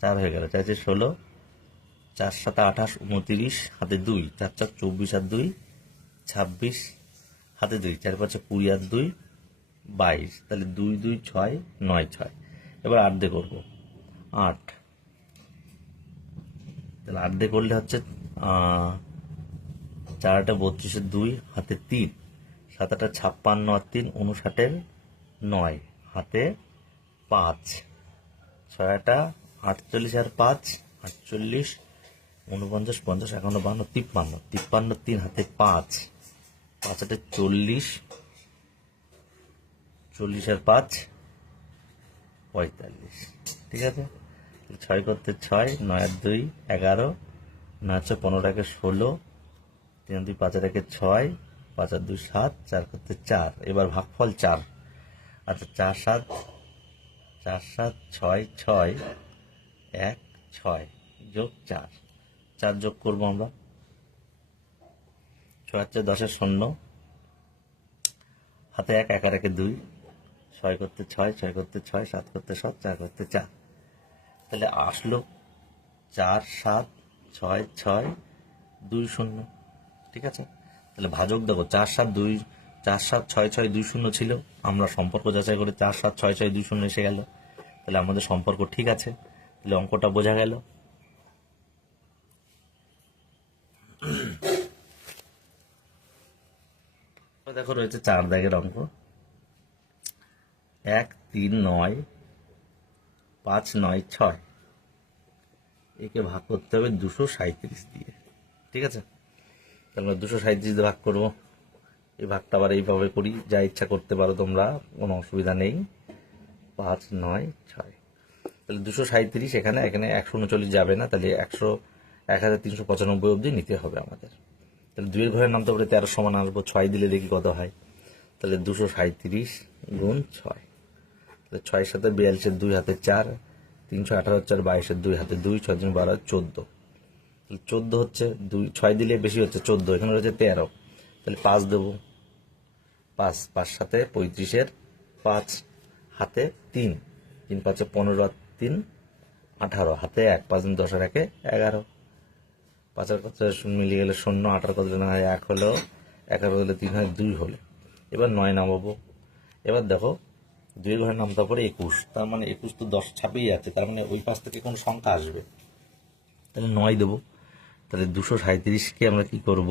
4 হয়ে গেল, 4 4 16, 4 7 28 29, হাতে 2, 4 4 24 আর 2 26, হাতে 2, 4 5 20 আর 2 22, তাহলে 2 2 6 9 6। এবার 8 দিয়ে করবো, 8, তাহলে 8 দিয়ে করলে হচ্ছে 4 8 32 2, হাতে 3, 7 8 56 আর 3 59 9, হাতে 5, 6 8 48 আর 5 48 49 50 51 52 53 53 3, হাতে 5, 5 8 40 40 আর 5 45। ঠিক আছে, 6 করতে 6, 9 আর 2 11, 9 6 15 16, 3 2 5 6, 5 আর 2 7, 4 করতে 4। এবার ভাগফল 4, আচ্ছা 4 7 4 7 6 6 1 6 যোগ 4, 4 যোগ করবো আমরা, 6 4 10 শূন্য, হাতে 1 1 আর 1 2, 6 করতে 6 6 করতে 6 7 করতে 7 4 করতে 4। তাহলে আসলো 4 7 6 6 2 0। ঠিক আছে, তাহলে ভাজক দেখো 4 7 2 4 7 6 6 2 0 ছিল, আমরা সম্পর্ক যাচাই করে 4 7 6 6 2 0 এসে গেল, তাহলে আমাদের সম্পর্ক ঠিক আছে, তাহলে অঙ্কটা বোঝা গেল। দেখো রয়েছে 4 দাগের অঙ্ক, 1 3 9 5 9 6, একে ভাগ করতে হবে 237 দিয়ে। ঠিক আছে, তাহলে 237 দিয়ে ভাগ করবো, এই ভাগটা আবার এইভাবে করি, যা ইচ্ছা করতে পারো তোমরা, কোনো অসুবিধা নেই। 5 9 6, তাহলে 237, এখানে 139 যাবে না, তাহলে 1395 অবধি নিতে হবে আমাদের। তাহলে 2 এর ঘরের নামতে পারে 13 সমান আসবো, 6 দিলে দেখি কত হয়, তাহলে 237 গুণ 6, তাহলে 6 7 42 2, হাতে 4, 318 4 22 2, হাতে 2, 6 3 12 14, তাহলে 14 হচ্ছে 2, 6 দিলে বেশি হচ্ছে 14, এখানে রয়েছে 13, তাহলে 5 দেবো, 5 5 সাথে 35 5, হাতে 3, 3 5 15 আর 3 18, হাতে 1, 5 10 আর 1 11, 5 আর কত মিলিয়ে গেলে 0, 18 কত না হয় 1 হলো, 11 হলে 3 হয় 2 হলে। এবার 9 নামাবো, এবার দেখো 2 ঘরের নামতে পরে 21, তার মানে 21 তো 10 ছাপিয়ে যাচ্ছে, তার মানে ওই পাশ থেকে কোন সংখ্যা আসবে, তাহলে 9 দেবো। তাহলে 237কে আমরা কি করব,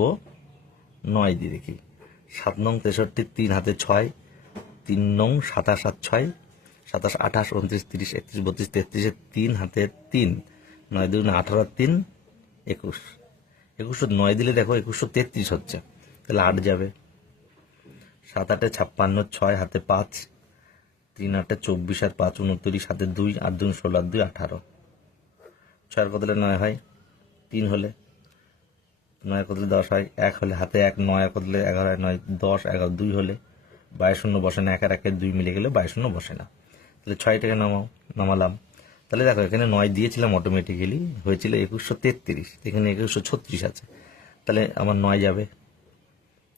9 দিয়ে দেখি, 7 নং 63 3, হাতে 6, 3 নং 27 আর 6 27 28 29 30 31 32 33, 3 হাতে 3, 9 2 18 3 21, 9 দিলে দেখো 2133 হচ্ছে, তাহলে 8 যাবে, 7 8 56 6, হাতে 5, 3 8 24 আর 5 29, হাতে 2, 8 2 16 আর 2 18, 6 কত হলে 9 হয়, 3 হলে, 9 কত 10 হয়, 1 হলে, হাতে 1, 9 কত 11 হয়, 9 10 11 2 হলে, 22 শূন্য বসে না, 1 আর 1 2 মিলে গেলে 22 শূন্য বসে না, তাহলে 6টাকে নামালাম। তাহলে দেখো এখানে 9 দিয়েছিলাম, অটোমেটিক্যালি হয়েছিল 2133, এখানে 2136 আছে, তাহলে আমার 9 যাবে,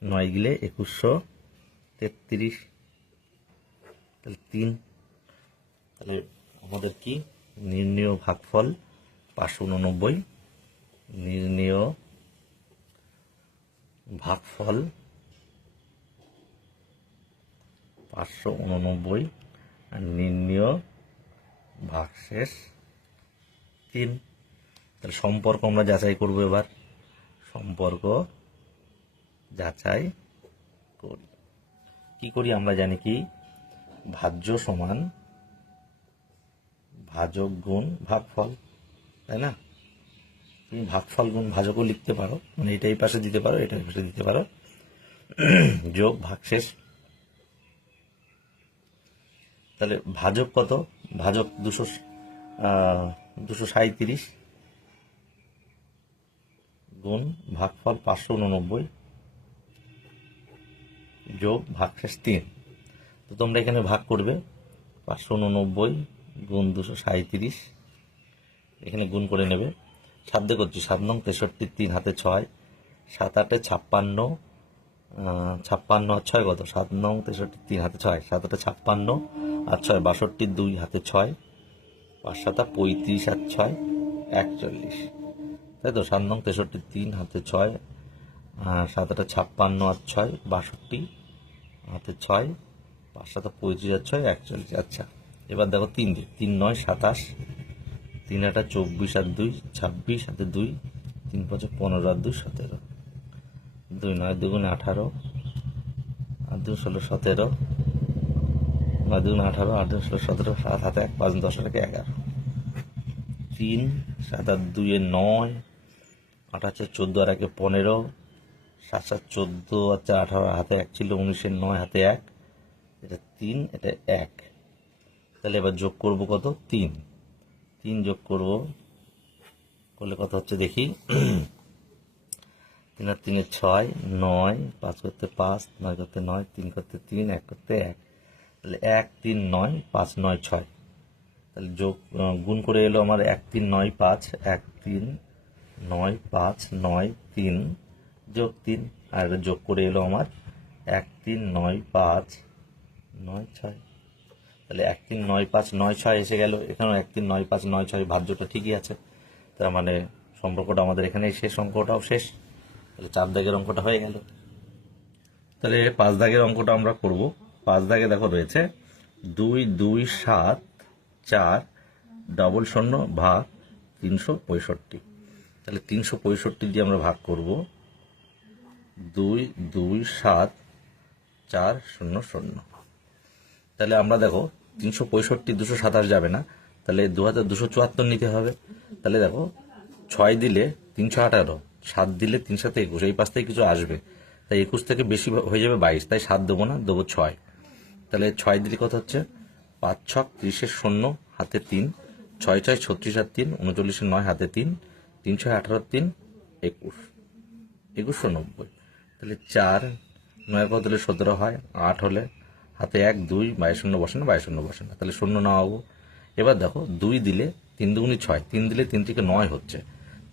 9 গেলে 2133, তাহলে 3, তাহলে আমাদের কি নির্ণেয় ভাগফল 589, নির্ণেয় ভাগফল 589 আর নির্ণয় ভাগশেষ 3। তাহলে সম্পর্ক আমরা যাচাই করব। এবার সম্পর্ক যাচাই করি। কি করি আমরা জানি কি, ভাজ্য সমান ভাজক গুণ ভাগফল, তাই না? তুমি ভাগফল গুণ ভাজকও লিখতে পারো, মানে এটা এই পাশে দিতে পারো, এটা এই পাশে দিতে পারো, যোগ ভাগশেষ। তাহলে ভাজক কত? ভাজক 237 গুণ ভাগফল 589 যোগ ভাগশেষ 3। তো তোমরা এখানে ভাগ করবে 589 গুণ 237, এখানে গুণ করে নেবে। 7 দিয়ে করছি, 7 নং 63, 3 হাতে 6, 7 8 56, 56 আর 6 কত? 7 নং 63, 3 হাতে 6, 7 8 56 আর 6 62, 2 হাতে 6, 5 7 35 আর 6 41, তাই তো? 7 নং 63, 3 হাতে 6, 7 8 56 আর 6 62 হাতে 6, 5 7 35 আর 6 41। আচ্ছা, এবার দেখো 3 দিয়ে, 3 9 27, 3 8 24 আর 2 26 হাতে 2, 3 5 15 আর 2 17, 2 9 2 18 আর 2 16 17, 9 2 18 8 2 16 17, 7 হাতে 1 5 10 আর 11, 3 7 আর 2 9, 8 আছে 14 আর 1 15, 7 7 14 আছে 18 হাতে 1 ছিল 19 9 হাতে 1, এটা 3 এটা 1। তাহলে এবার যোগ করব কত? 3 যোগ করব, করলে কত হচ্ছে দেখি। 3 আর 3 6 9, 5 করতে 5, 9 করতে 9, 3 করতে 3, 1 করতে 1, তাহলে 1 3 9 5 9 6। তাহলে যোগ গুণ করে এলো আমার 1 3 9 5, 1 3 9 5 9 3 যোগ 3, আর যোগ করে এলো আমার 1 3 9 5 9 6। তাহলে 1 3 9 5 9 6 এসে গেল। এখানেও 1 3 9 5 9 6 ভাজ্যটা ঠিকই আছে। তার মানে সম্পর্কটা আমাদের এখানেই শেষ, অঙ্কটাও শেষ। তাহলে 4 দাগের অঙ্কটা হয়ে গেল। তাহলে 5 দাগের অঙ্কটা আমরা করব। 5 দাগে দেখো রয়েছে 2 2 7 4 ডবল শূন্য ভাগ 365। তাহলে 365 দিয়ে আমরা ভাগ করব 2 2 7 4 0 0। তাহলে আমরা দেখো 365 227 যাবে না, তাহলে 2274 নিতে হবে। তাহলে দেখো 6 দিলে 318, 7 দিলে 3 7 21, এই পাশ থেকে কিছু আসবে, তাই 21 থেকে বেশি হয়ে যাবে 22, তাই 7 দেবো না, দেবো 6। তাহলে 6 দিলে কত হচ্ছে? 5 6 30 শূন্য হাতে 3, 6 6 36 আর 3 39 9 হাতে 3, 3 6 18 3 21, 2190। তাহলে 4 9 কত হলে 17 হয়, 8 হলে হাতে 1 2, 22 শূন্য বসে না, 22 শূন্য বসে না, তাহলে শূন্য নামাবো। এবার দেখো 2 দিলে 3 দুগুণি 6, 3 দিলে 3 থেকে 9 হচ্ছে,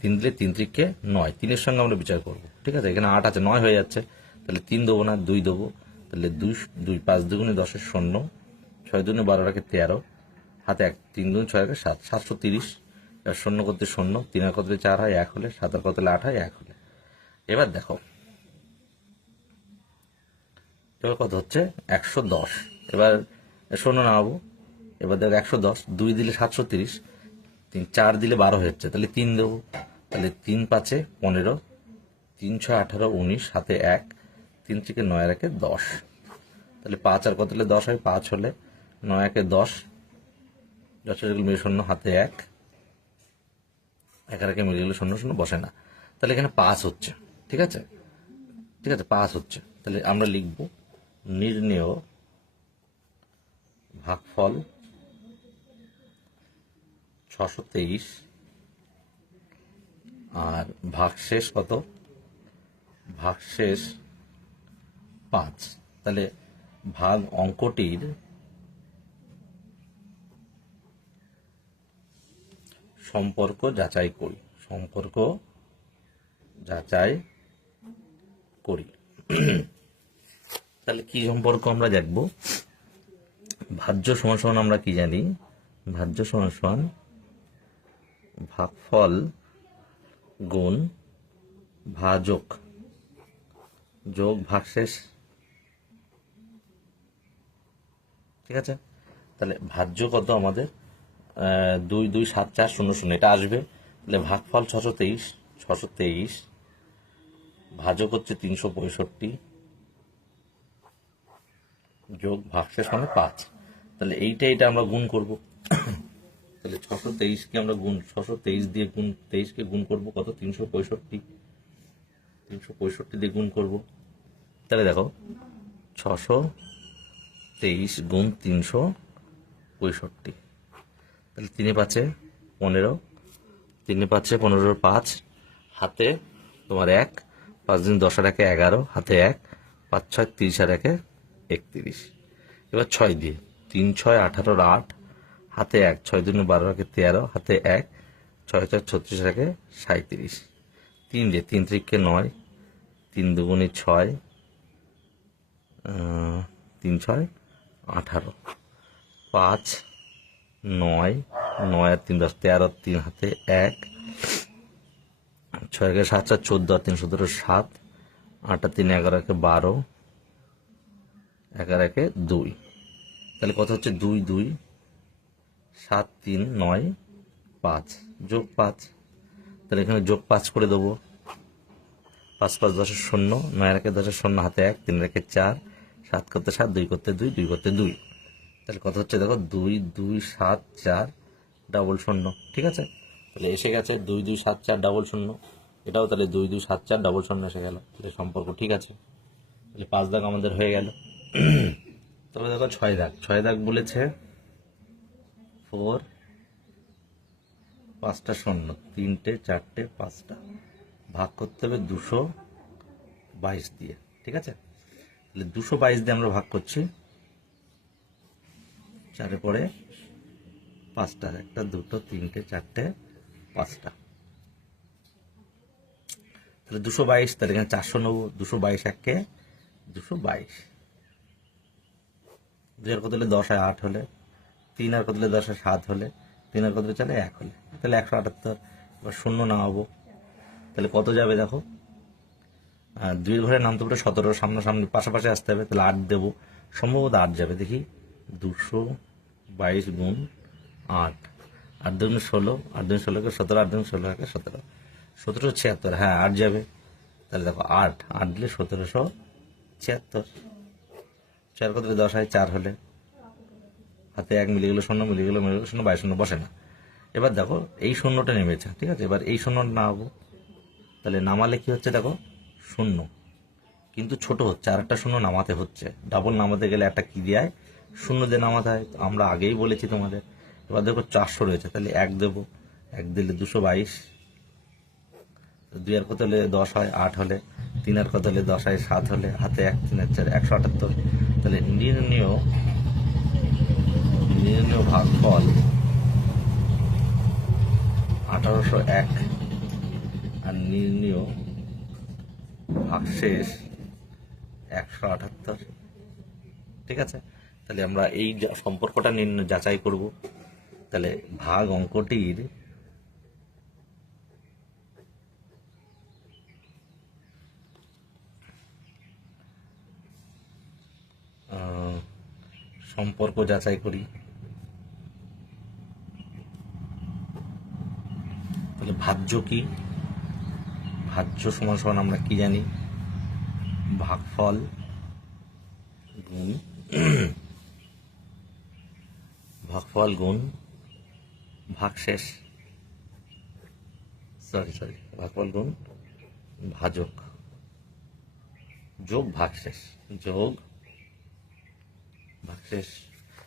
3 দিলে 3 থেকে 9, 3-এর সঙ্গে আমরা বিচার করব। ঠিক আছে, এখানে 8 আছে, 9 হয়ে যাচ্ছে, তাহলে 3 দেবো না, 2 দেবো। তাহলে 2 2 5 দুগুণি 10 শূন্য, 6 দুগুণি 12 রাখে 13, হাতে 1 3 দুগুণি 6 রাখে 7, 730। এবার শূন্য করতে শূন্য, 3 আর কত 4 হয় 1 হলে, 7 আর কত 8 হয় 1 হলে। এবার দেখো এবার কত হচ্ছে 110। এবার শূন্য নামাবো। এবার দেখো 110, 2 দিলে 730, 3 4 দিলে 12 হয়ে যাচ্ছে, তাহলে 3 দেবো। তাহলে 3 5 15, 3 6 18 19 হাতে 1, 3 থেকে 9 রাখে 10। তাহলে 5 আর কত হলে 10 হয়, 5 হলে 9 একে 10, 10 মিলে শূন্য হাতে 1, 1 রাখে মিলে গেলে শূন্য শূন্য বসে না, তাহলে এখানে 5 হচ্ছে। ঠিক আছে, ঠিক আছে, 5 হচ্ছে। তাহলে আমরা লিখব নির্ণেয় ভাগফল 623 আর ভাগশেষ কত? ভাগশেষ 5। তাহলে ভাগ অঙ্কটির সম্পর্ক যাচাই করি, সম্পর্ক যাচাই করি। তাহলে কি সম্পর্ক আমরা দেখব? ভাজ্য সমান সমান আমরা কি জানি? ভাজ্য সমান সমান ভাগফল গুণ ভাজক যোগ ভাগশেষ। ঠিক আছে, তাহলে ভাজ্য কত আমাদের 227400 এটা আসবে। তাহলে ভাগফল 623 ভাজক হচ্ছে 365 যোগ ভাগশেষ মানে 5। তাহলে এইটা আমরা গুণ করব। তাহলে 623কে আমরা 623 দিয়ে 23কে গুণ করব কত 365 দিয়ে গুণ করব। তাহলে দেখো 623 গুণ 365, তাহলে 3 পাচ্ছে 15, 3 পাচ্ছে 15 5, হাতে তোমার 1, 5 দিন 10 আর 1 11, হাতে 1, 5 6 30 আর 1 31। এবার 6 দিয়ে 3 6 18 8, হাতে 1, 6 দিন 12 আর 13, হাতে 1, 6 4 36 আর 1 37। 3 দিয়ে 3 3 9, 3 দুগুণে 6, 3 6 18, 5 9 9 আর 3 10 13, 3 হাতে 1, 6 1 7 4 14 আর 3 17 7, 8 আর 3 11 1 12, 11 1 2। তাহলে কত হচ্ছে 2 2 7 3 9 5 যোগ 5। তাহলে এখানে যোগ 5 করে দেবো। 5 5 10 0, 9 1 10 0, হাতে 1, 3 1 4, 7 করতে 7, 2 করতে 2, 2 করতে 2। তাহলে কত হচ্ছে দেখো 2 2 7 4 ডাবল 0। ঠিক আছে, তাহলে এসে গেছে 2 2 7 4 ডাবল 0। এটাও তাহলে 2 2 7 4 ডাবল 0 এসে গেল। তাহলে সম্পর্ক ঠিক আছে। তাহলে 5 দাগ আমাদের হয়ে গেল। তবে দেখো 6 দাগ বলেছে 4 5টা 0, 3টে 4টে 5টা, ভাগ করতে হবে 222 দিয়ে। ঠিক আছে, তাহলে 222 দিয়ে আমরা ভাগ করছি। 4 পরে 5টা, 1টা 2টো 3টে 4টে 5টা, তাহলে 222। তাহলে এখানে 400 নেবো। 222 1 222, 2 আর কত হলে 10 হয় 8 হলে, 3 আর কত হলে 10 হয় 7 হলে, 3 আর কত হলে চলে 1 হলে, তাহলে 178। এবার 0 নামাবো। তাহলে কত যাবে দেখো, 2 এর ঘরে নামতে পারে 17, সামনাসামনি পাশাপাশি আসতে হবে। তাহলে 8 দেবো, সম্ভবত 8 যাবে। দেখি 222 গুণ 8, 8 দুগুণ 16, 8 দুগুণ 16 17, 8 দুগুণ 16 17, 1776। হ্যাঁ 8 যাবে। তাহলে দেখো 8 দিলে 1776। 4 কত 10 হয় 4 হলে, হাতে 1 মিলে গেলো 0, মিলে গেলো 0, 22 0 বসে না। এবার দেখো এই 0টা নেমেছে। ঠিক আছে, এবার এই 0টা নামাবো। তাহলে নামালে কি হচ্ছে দেখো 0, কিন্তু ছোট হচ্ছে, আর একটা 0 নামাতে হচ্ছে। ডাবল নামাতে গেলে একটা কি দেয় 0 দিয়ে নামাতে হয়, আমরা আগেই বলেছি তোমাদের। এবার দেখো 400 রয়েছে, তাহলে 1 দেবো। 1 দিলে 222, 2 আর কত হলে 10 হয় 8 হলে, 3 আর কত হলে 10 হয় 7 হলে, হাতে 1 3 আর 4 178। তাহলে নির্ণীয় ভাগফল 1801 আর নির্ণীয় ভাগশেষ 178। ঠিক আছে, তাহলে আমরা এই সম্পর্কটা যাচাই করব। তাহলে ভাগ অঙ্কটির সম্পর্ক যাচাই করি। তাহলে ভাজ্য কি, ভাজ্য সমান সমান আমরা কি জানি, ভাগফল গুণ ভাগশেষ, ভাগফল গুণ ভাজক যোগ ভাগশেষ।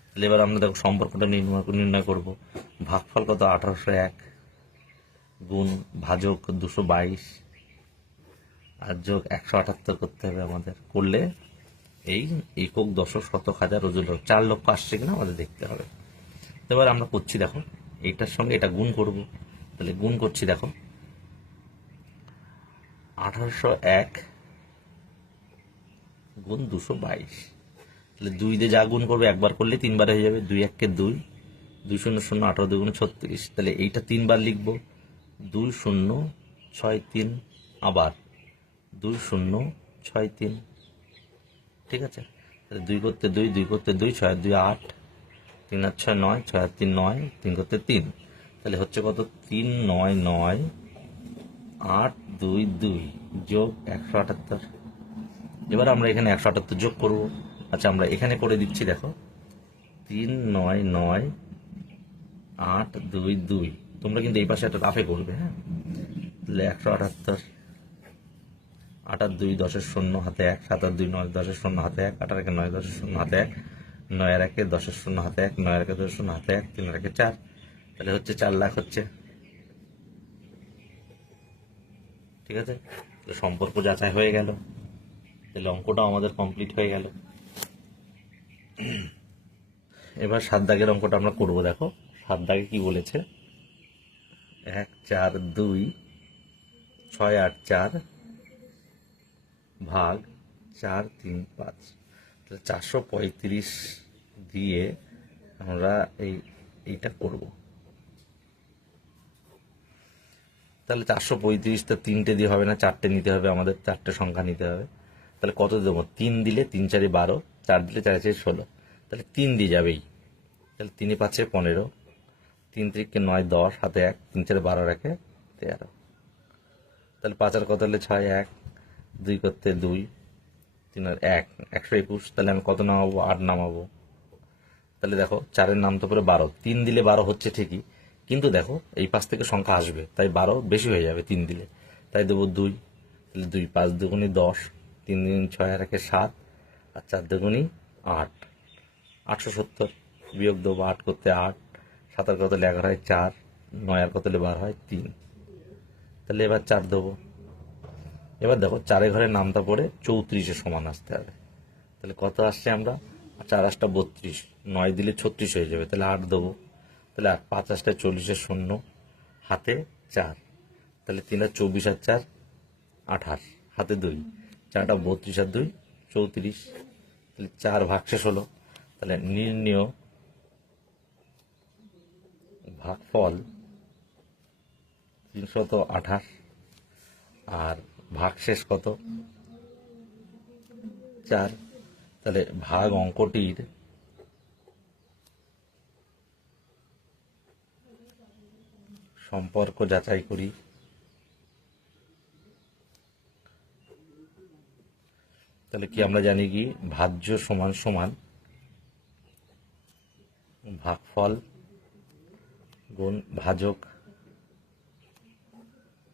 তাহলে এবার আমরা দেখো সম্পর্কটা নির্ণয় করব। ভাগফল কত 1801 গুণ ভাজক 222 আর যোগ 178 করতে হবে আমাদের। করলে এই একক দশক শতক হাজার ওজন 4 লক্ষ আসছে কিনা আমাদের দেখতে হবে। এবার আমরা করছি দেখো, এইটার সঙ্গে এটা গুণ করব। তাহলে গুণ করছি দেখো 1801 গুণ 222। তাহলে 2 দিয়ে যা গুণ করবে একবার করলে 3 বার হয়ে যাবে। 2 1 কে 2, 2 0 0, 18 2 গুণ 36। তাহলে এইটা 3 বার লিখবো, 2 0 6 3, আবার 2 0 6 3। ঠিক আছে, তাহলে 2 করতে 2, 2 করতে 2, 6 আর 2 8, 3 আর 6 9, 6 আর 3 9, 3 করতে 3, তাহলে হচ্ছে কত 3 9 9 8 2 2 যোগ 178। এবার আমরা এখানে 178 যোগ করব। আচ্ছা আমরা এখানে করে দিচ্ছি, দেখো 3 9 9 8 2 2, তোমরা কিন্তু এই পাশে একটা রাফে করবে, হ্যাঁ। তাহলে 178, 8 আর 2 10 এর শূন্য হাতে 1, 7 আর 2 9 10 এর শূন্য হাতে 1, 8 আর 1 9 10 এর শূন্য হাতে 1, 9 আর 1 10 এর শূন্য হাতে 1, 9 আর 1 10 এর শূন্য হাতে 1, 3 আর 1 4, তাহলে হচ্ছে 4 লাখ হচ্ছে। ঠিক আছে, তাহলে সম্পর্ক যাচাই হয়ে গেল, তাহলে অঙ্কটা আমাদের কমপ্লিট হয়ে গেল। এবার 7 দাগের অঙ্কটা আমরা করব। দেখো 7 দাগে কি বলেছে, 1 4 2 6 8 4 ভাগ 4 3 5, তাহলে 435 দিয়ে আমরা এইটা করব। তাহলে 435টা 3টে দিয়ে হবে না, 4টে নিতে হবে, আমাদের 4টে সংখ্যা নিতে হবে। তাহলে কত দেবো, 3 দিলে 3 4 12, 4 দিলে 4 4 16, তাহলে 3 দিয়ে যাবেই। তাহলে 3 5 15, 3 3 9 10 হাতে 1, 3 4 12 রাখে 13, তাহলে 5 আর কত হলে 6 1, 2 করতে 2, 3 আর 1 121, তাহলে আমি কত নামাবো, 8 নামাবো। তাহলে দেখো 4-এর নাম তো পরে 12, 3 দিলে 12 হচ্ছে ঠিকই, কিন্তু দেখো এই পাশ থেকে সংখ্যা আসবে, তাই 12 বেশি হয়ে যাবে 3 দিলে, তাই দেবো 2। তাহলে 2 5 2 10, 3 3 6 আর 1 7, আর 4 2 8, 870 বিয়োগ দেবো, 8 করতে 8, 7 আর কত 11 হয় 4, 9 আর কত 12 হয় 3, তাহলে এবার 4 দেবো। এবার দেখো 4 ঘরের নামটা পড়ে 34-এর সমান আসতে হবে, তাহলে কত আসছে, আমরা 4 8টা 32, 9 দিলে 36 হয়ে যাবে, তাহলে 8 দেবো। তাহলে 8 5 8টা 40-এর শূন্য হাতে 4, তাহলে 3 আর 24 আর 4 28 হাতে 2, 4টা 32 আর 2 34, তাহলে 4 ভাগশেষ হলো। তাহলে নির্ণেয় ভাগফল 328, আর ভাগশেষ কত 4। তাহলে ভাগ অঙ্কটির সম্পর্ক যাচাই করি। তাহলে কি আমরা জানি কি, ভাজ্য সমান সমান ভাগফল গুণ ভাজক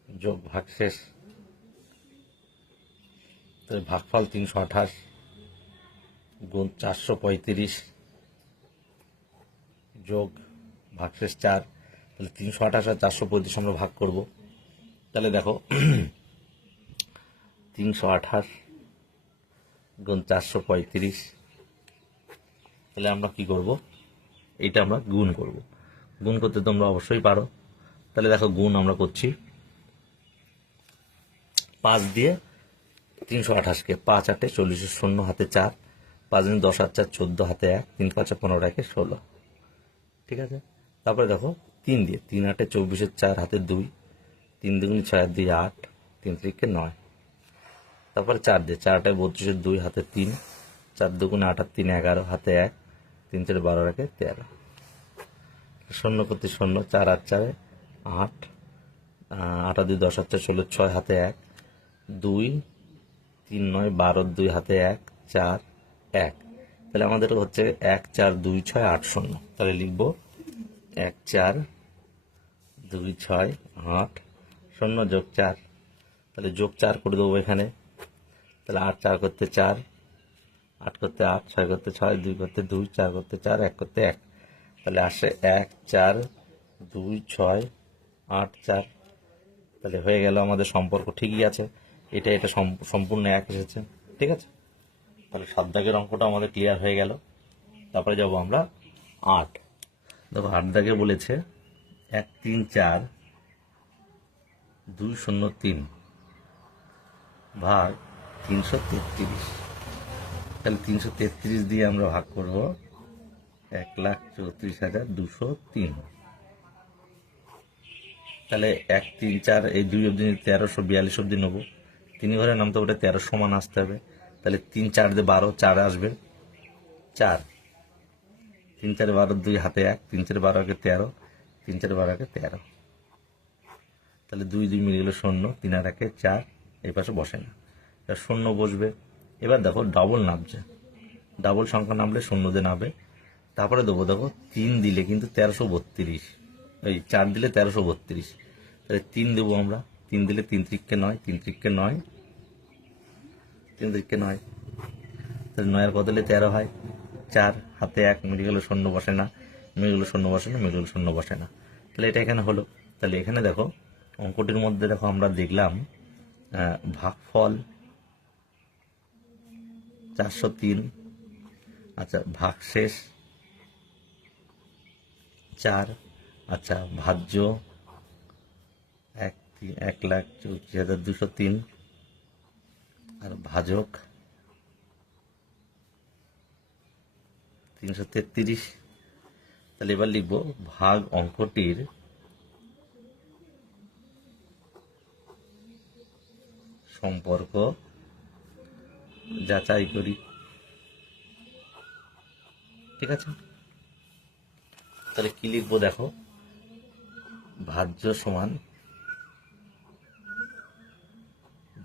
যোগ ভাগশেষ। তাহলে ভাগফল 328 গুণ 435 যোগ ভাগশেষ 4, তাহলে 328 আর 435 আমরা ভাগ করব। তাহলে দেখো 328 গুণ 435, তাহলে আমরা কি করব, এইটা আমরা গুণ করব। গুণ করতে তোমরা অবশ্যই পারো। তাহলে দেখো গুণ আমরা করছি, 5 দিয়ে 328কে 5 8 40-এর শূন্য হাতে 4, 5 10 আর 4 14 হাতে 1, 3 5 15 রাখে 16। ঠিক আছে, তারপরে দেখো 3 দিয়ে 3 8 24-এর 4 হাতে 2, 3 2 6 আর 2 8, 3 3 9, তারপরে 4 দিয়ে 4 8 32-এর 2 হাতে 3, 4 2 8 আর 3 11 হাতে 1, 3 4 12 রাখে 13, শূন্য করতে শূন্য, 4 আর 4 8, 8 আর 2 10 আর 4 16, 6 হাতে 1, 2 3 9 12 2 হাতে 1 4 1, তাহলে আমাদের হচ্ছে 1 4 2 6 8 0। তাহলে লিখবো 1 4 2 6 8 0 যোগ 4, তাহলে যোগ 4 করে দেবো এখানে। তাহলে 8 4 করতে 4, 8 করতে 8, 6 করতে 6, 2 করতে 2, 4 করতে 4, 1 করতে 1, তাহলে আসে 1 4 2 6 8 4। তাহলে হয়ে গেল, আমাদের সম্পর্ক ঠিকই আছে, এটা সম্পূর্ণ এক এসেছে। ঠিক আছে, তাহলে 7 দাগের অঙ্কটা আমাদের ক্লিয়ার হয়ে গেল। তারপরে যাব আমরা 8। দেখো 8 দাগে বলেছে 1 3 4 2 0 3 ভাগ 333, তাহলে 333 দিয়ে আমরা ভাগ করব 1,34,203। তাহলে 1 3 4 এই 2 অবধি 1342 অবধি নেবো, 3 ঘরের নাম তো ওটা 13 সমান আসতে হবে, তাহলে 3 4 দিয়ে 12, 4 আসবে, 4, 3 4 12, 2 হাতে 1, 3 4 12 কে 13, 3 4 12 কে 13, তাহলে 2 2 মিলে গেল 0, 3 আর 1 4, এই পাশে বসে না, এটা 0 বসবে। এবার দেখো ডাবল নামছে, ডাবল সংখ্যা নামলে 0 দিয়ে নামবে। তারপরে দেবো, দেখো 3 দিলে কিন্তু 1332, এই 4 দিলে 1332, তাহলে 3 দেবো আমরা। 3 দিলে 3 3 9, 3 3 9, 3 3 9, তাহলে 9 এর বদলে 13 হয়। 4 হাতে 1 মিলে গেল 0 বসে না, মিলে গেল 0 বসে না, মিলে গেল 0 বসে না, তাহলে এটা এখানে হলো। তাহলে এখানে দেখো অঙ্কটির মধ্যে দেখো আমরা দেখলাম ভাগফল 403, আচ্ছা ভাগশেষ 4, আচ্ছা ভাজ্য 1,34,203, আর ভাজক 333। তাহলে এবার লিখবো ভাগ অঙ্কটির সম্পর্ক যাচাই করি। ঠিক আছে, তাহলে কি লিখবো দেখো, ভাজ্য সমান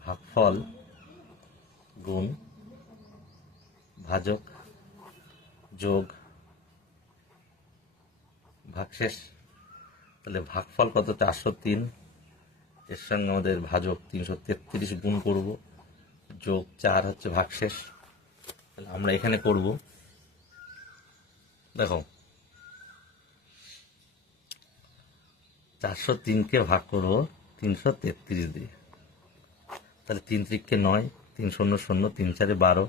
ভাগফল গুণ ভাজক যোগ ভাগশেষ। তাহলে ভাগফল কত, 403, এর সঙ্গে আমাদের ভাজক 333 গুণ করব, যোগ 4 হচ্ছে ভাগশেষ। তাহলে আমরা এখানে করব, দেখো 403কে ভাগ করব 333 দিয়ে, তাহলে 3 3 9, 3 0 0, 3 4 12,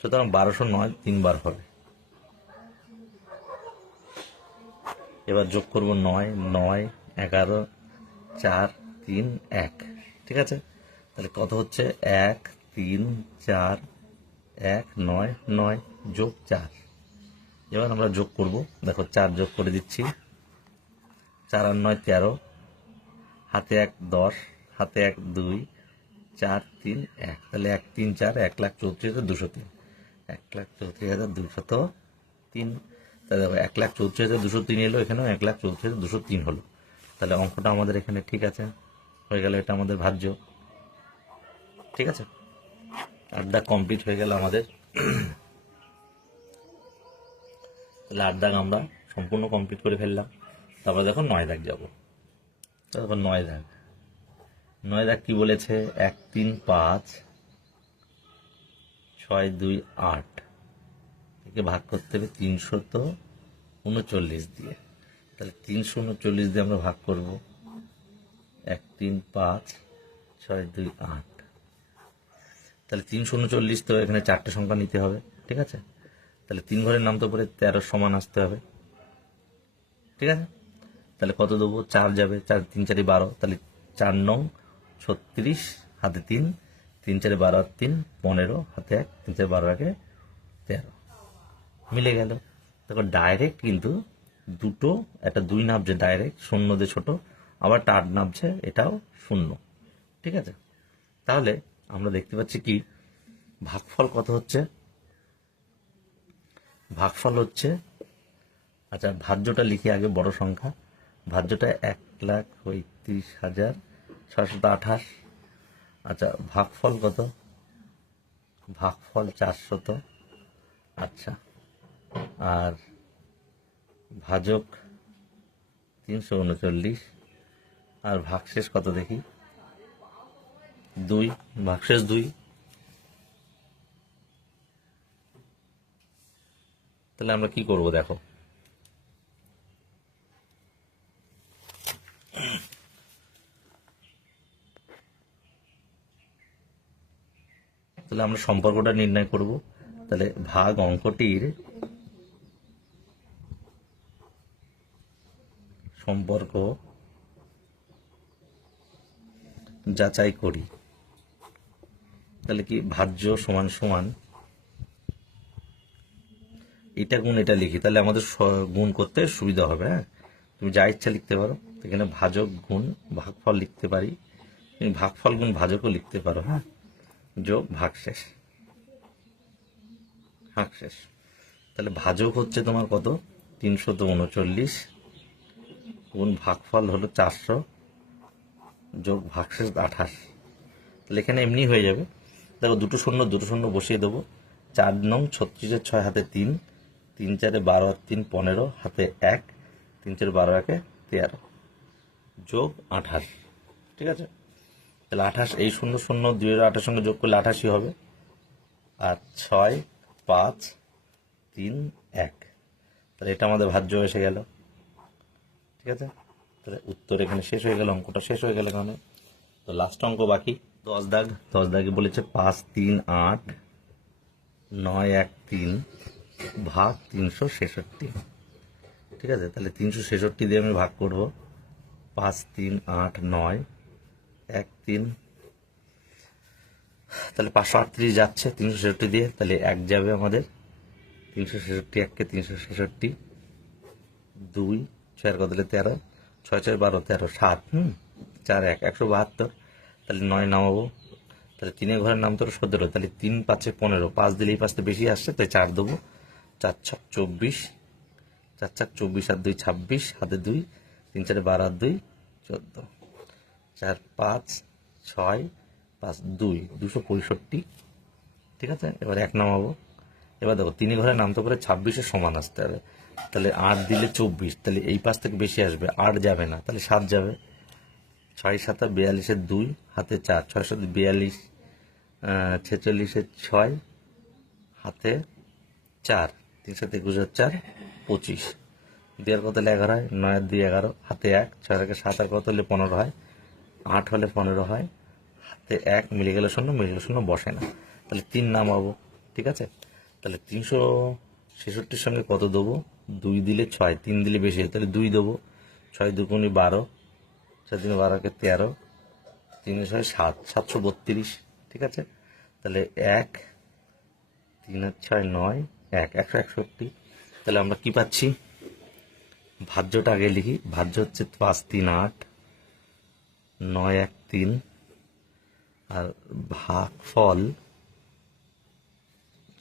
সুতরাং 1209 3 বার হবে। এবার যোগ করব 9 9 11 4 3 1, ঠিক আছে। তাহলে কত হচ্ছে 1 3 4 1 9 9 যোগ 4। এবার আমরা যোগ করব, দেখো 4 যোগ করে দিচ্ছি, 4 আর 9 13, হাতে 1 10, হাতে 1 2, 4 3 1, তাহলে 1 3 4, 1,34,203, 1,34,203। তাহলে দেখো 1,34,203 এলো, এখানেও 1,34,203 হলো। তাহলে অঙ্কটা আমাদের এখানে ঠিক আছে, হয়ে গেল, এটা আমাদের ভাজ্য। ঠিক আছে, 8 দাগ কমপ্লিট হয়ে গেল আমাদের। তাহলে 8 দাগ আমরা সম্পূর্ণ কমপ্লিট করে ফেললাম। তারপরে দেখো 9 দাগ যাবো। তারপর 9 দাগ, 9 দাগ কি বলেছে, 1 3 5 6 2 8 একে ভাগ করতে হবে 339 দিয়ে। তাহলে 339 দিয়ে আমরা ভাগ করব, 1 3 5 6 2 8, তাহলে 339, তো এখানে 4টে সংখ্যা নিতে হবে। ঠিক আছে, তাহলে 3 ঘরের নাম তো পরে 13 সমান আসতে হবে। ঠিক আছে, তাহলে কত দেবো, 4 যাবে, 4 3 4 12, তাহলে 4 9 36, হাতে 3, 3 4 12 আর 3 15, হাতে 1, 3 4 12 আগে 13, মিলে গেল। দেখো ডাইরেক্ট কিন্তু দুটো, একটা 2 নামছে ডাইরেক্ট, 0 দিয়ে ছোট, আবার 8 নামছে, এটাও 0। ঠিক আছে, তাহলে আমরা দেখতে পাচ্ছি কি, ভাগফল কত হচ্ছে, ভাগফল হচ্ছে, আচ্ছা ভাজ্যটা লিখি আগে, বড় সংখ্যা, ভাজ্যটা 1,35,628। আচ্ছা ভাগফল কত, ভাগফল 400, আচ্ছা, আর ভাজক 339, আর ভাগশেষ কত দেখি, 2, ভাগশেষ 2। তাহলে আমরা কি করব দেখো, তাহলে আমরা সম্পর্কটা নির্ণয় করব। তাহলে ভাগ অঙ্কটির সম্পর্ক যাচাই করি। তাহলে কি, ভাজ্য সমান সমান এটা গুণ এটা লিখি, তাহলে আমাদের গুণ করতে সুবিধা হবে। হ্যাঁ, তুমি যা ইচ্ছা লিখতে পারো, এখানে ভাজক গুণ ভাগফল লিখতে পারি, তুমি ভাগফল গুণ ভাজকও লিখতে পারো। হ্যাঁ, যোগ ভাগশেষ, ভাগশেষ। তাহলে ভাজক হচ্ছে তোমার কত, 339 গুণ ভাগফল হলো 400 যোগ ভাগশেষ 28। তাহলে এখানে এমনি হয়ে যাবে। দেখো দুটো শূন্য বসিয়ে দেবো। 4 নং 36 6 হাতে 3, 3 4 12 আর 3 15 হাতে 1, 3 4 12 1 13 যোগ 28। ঠিক আছে, তাহলে 28, এই 0 2 28 সঙ্গে যোগ করলে 88 হবে। আর 6 5 3 1, তাহলে এটা আমাদের ভাজ্য এসে গেল। ঠিক আছে, তাহলে উত্তর এখানে শেষ হয়ে গেল, অঙ্কটা শেষ হয়ে গেল এখানে। তো লাস্ট অঙ্ক বাকি 10 দাগে বলেছে 5 3 8 9 1 3 ভাগ 366। ঠিক আছে, তাহলে 366 দিয়ে আমি ভাগ করব। 5 3 8 9 1 3, তাহলে 538 যাচ্ছে 366 দিয়ে, তাহলে 1 যাবে আমাদের। 366 1কে 366, 2 6 কত দিলে 13, 6 4 12 13 7, 4 1 172। তাহলে 9 নামাবো, তাহলে 3 ঘরের নাম তো 17, তাহলে 3 5 15, 5 দিলে এই পাশে বেশি আসছে তাই 4 দেবো। 4 6 24, 4 4 24 আর 2 26 হাতে 2, 3 4 12 আর 2 14, 4 5 6 5 2 265। ঠিক আছে, এবার 1 নামাবো। এবার দেখো 3 ঘরের নাম তো করে 26-এর সমান আসতে হবে, তাহলে 8 দিলে 24, তাহলে এই পাশ থেকে বেশি আসবে, 8 যাবে না, তাহলে 7 যাবে। 6 7 42 2 হাতে 4, 6 7 42, 46 6 হাতে 4, 3 7 21 4 25, 2 আর কত হলে 11 হয়, 9 আর 2 11 হাতে 1, 6 আর 7 আর কত হলে 15 হয়, 8 হলে 15 হয়, হাতে 1 মিলে গেলে 0 বসে না, তাহলে 3 নামাবো। ঠিক আছে, তাহলে 366 সঙ্গে কত দেবো, 2 দিলে 6, 3 দিলে বেশি হয়, তাহলে 2 দেবো। 6 2 12, 6 3 12কে 13, 3 6 7 732। ঠিক আছে, তাহলে 1 3 আর 6 9 1 161। তাহলে আমরা কি পাচ্ছি, ভাজ্যটা আগে লিখি। ভাজ্য হচ্ছে 5 3 8 9 1 3, আর ভাগফল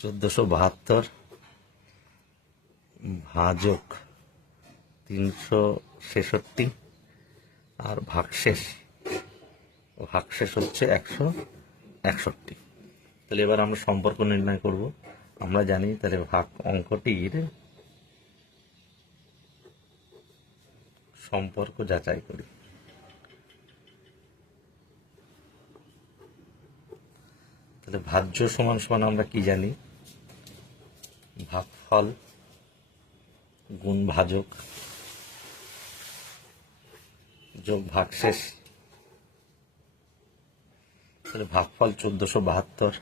1472, ভাজক 366, আর ভাগশেষ হচ্ছে 161। তাহলে এবার আমরা সম্পর্ক নির্ণয় করব। আমরা জানি, তাহলে ভাগ অঙ্কটির সম্পর্ক যাচাই করি। তাহলে ভাজ্য সমান সমান আমরা কি জানি, ভাগফল গুণ ভাজক যোগ ভাগশেষ। তাহলে ভাগফল 1472,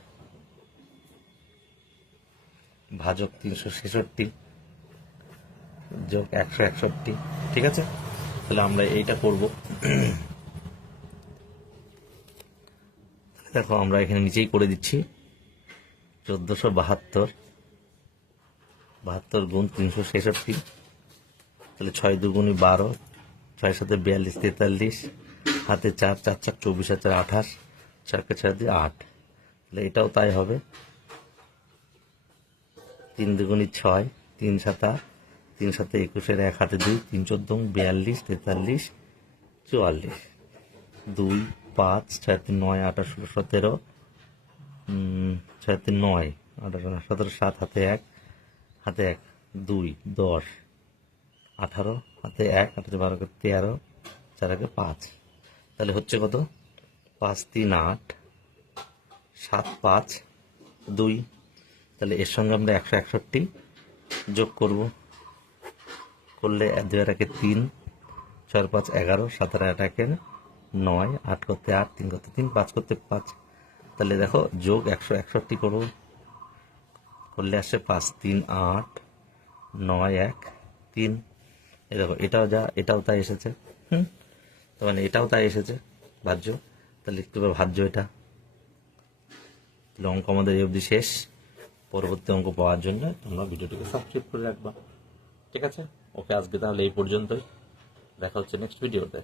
ভাজক 366 যোগ 161। ঠিক আছে, তাহলে আমরা এইটা করব। দেখো আমরা এখানে নিচেই করে দিচ্ছি, 1472 গুণ 366, তাহলে 6 2 12, 6 7 42 43 হাতে 4, 4 4 24 আর 4 28, 4কে 4 দিয়ে 8, তাহলে এটাও তাই হবে। 3 2 6, 3 7 3 7 21 1 হাতে 2, 3 14 42 43 44, 2 5 6 3 9 8 16 17, 6 3 9 18 17 7 হাতে 1 2 10 18 হাতে 1 18 12 13 4 আগে 5, তাহলে হচ্ছে কত, 5 3 8 7 5 2। তাহলে এর সঙ্গে আমরা 161 যোগ করব, করলে 2 আর 3 4 5 11 7 আর 8 9 8 করতে 8 3 করতে 3 5 করতে 5। তাহলে দেখো যোগ 161 করবো, করলে আসছে 5 3 8 9 1 3। এই দেখো এটাও তাই এসেছে। তার মানে এটাও তাই এসেছে ভাজ্য। তাহলে লিখতে হবে ভাজ্য এটা। তাহলে অঙ্ক আমাদের এই অবধি শেষ। পরবর্তী অঙ্ক পাওয়ার জন্য তোমরা ভিডিওটিকে সাবস্ক্রাইব করে রাখবা। ঠিক আছে, ওকে, আজকে তাহলে এই পর্যন্তই। দেখা হচ্ছে নেক্সট ভিডিওতে।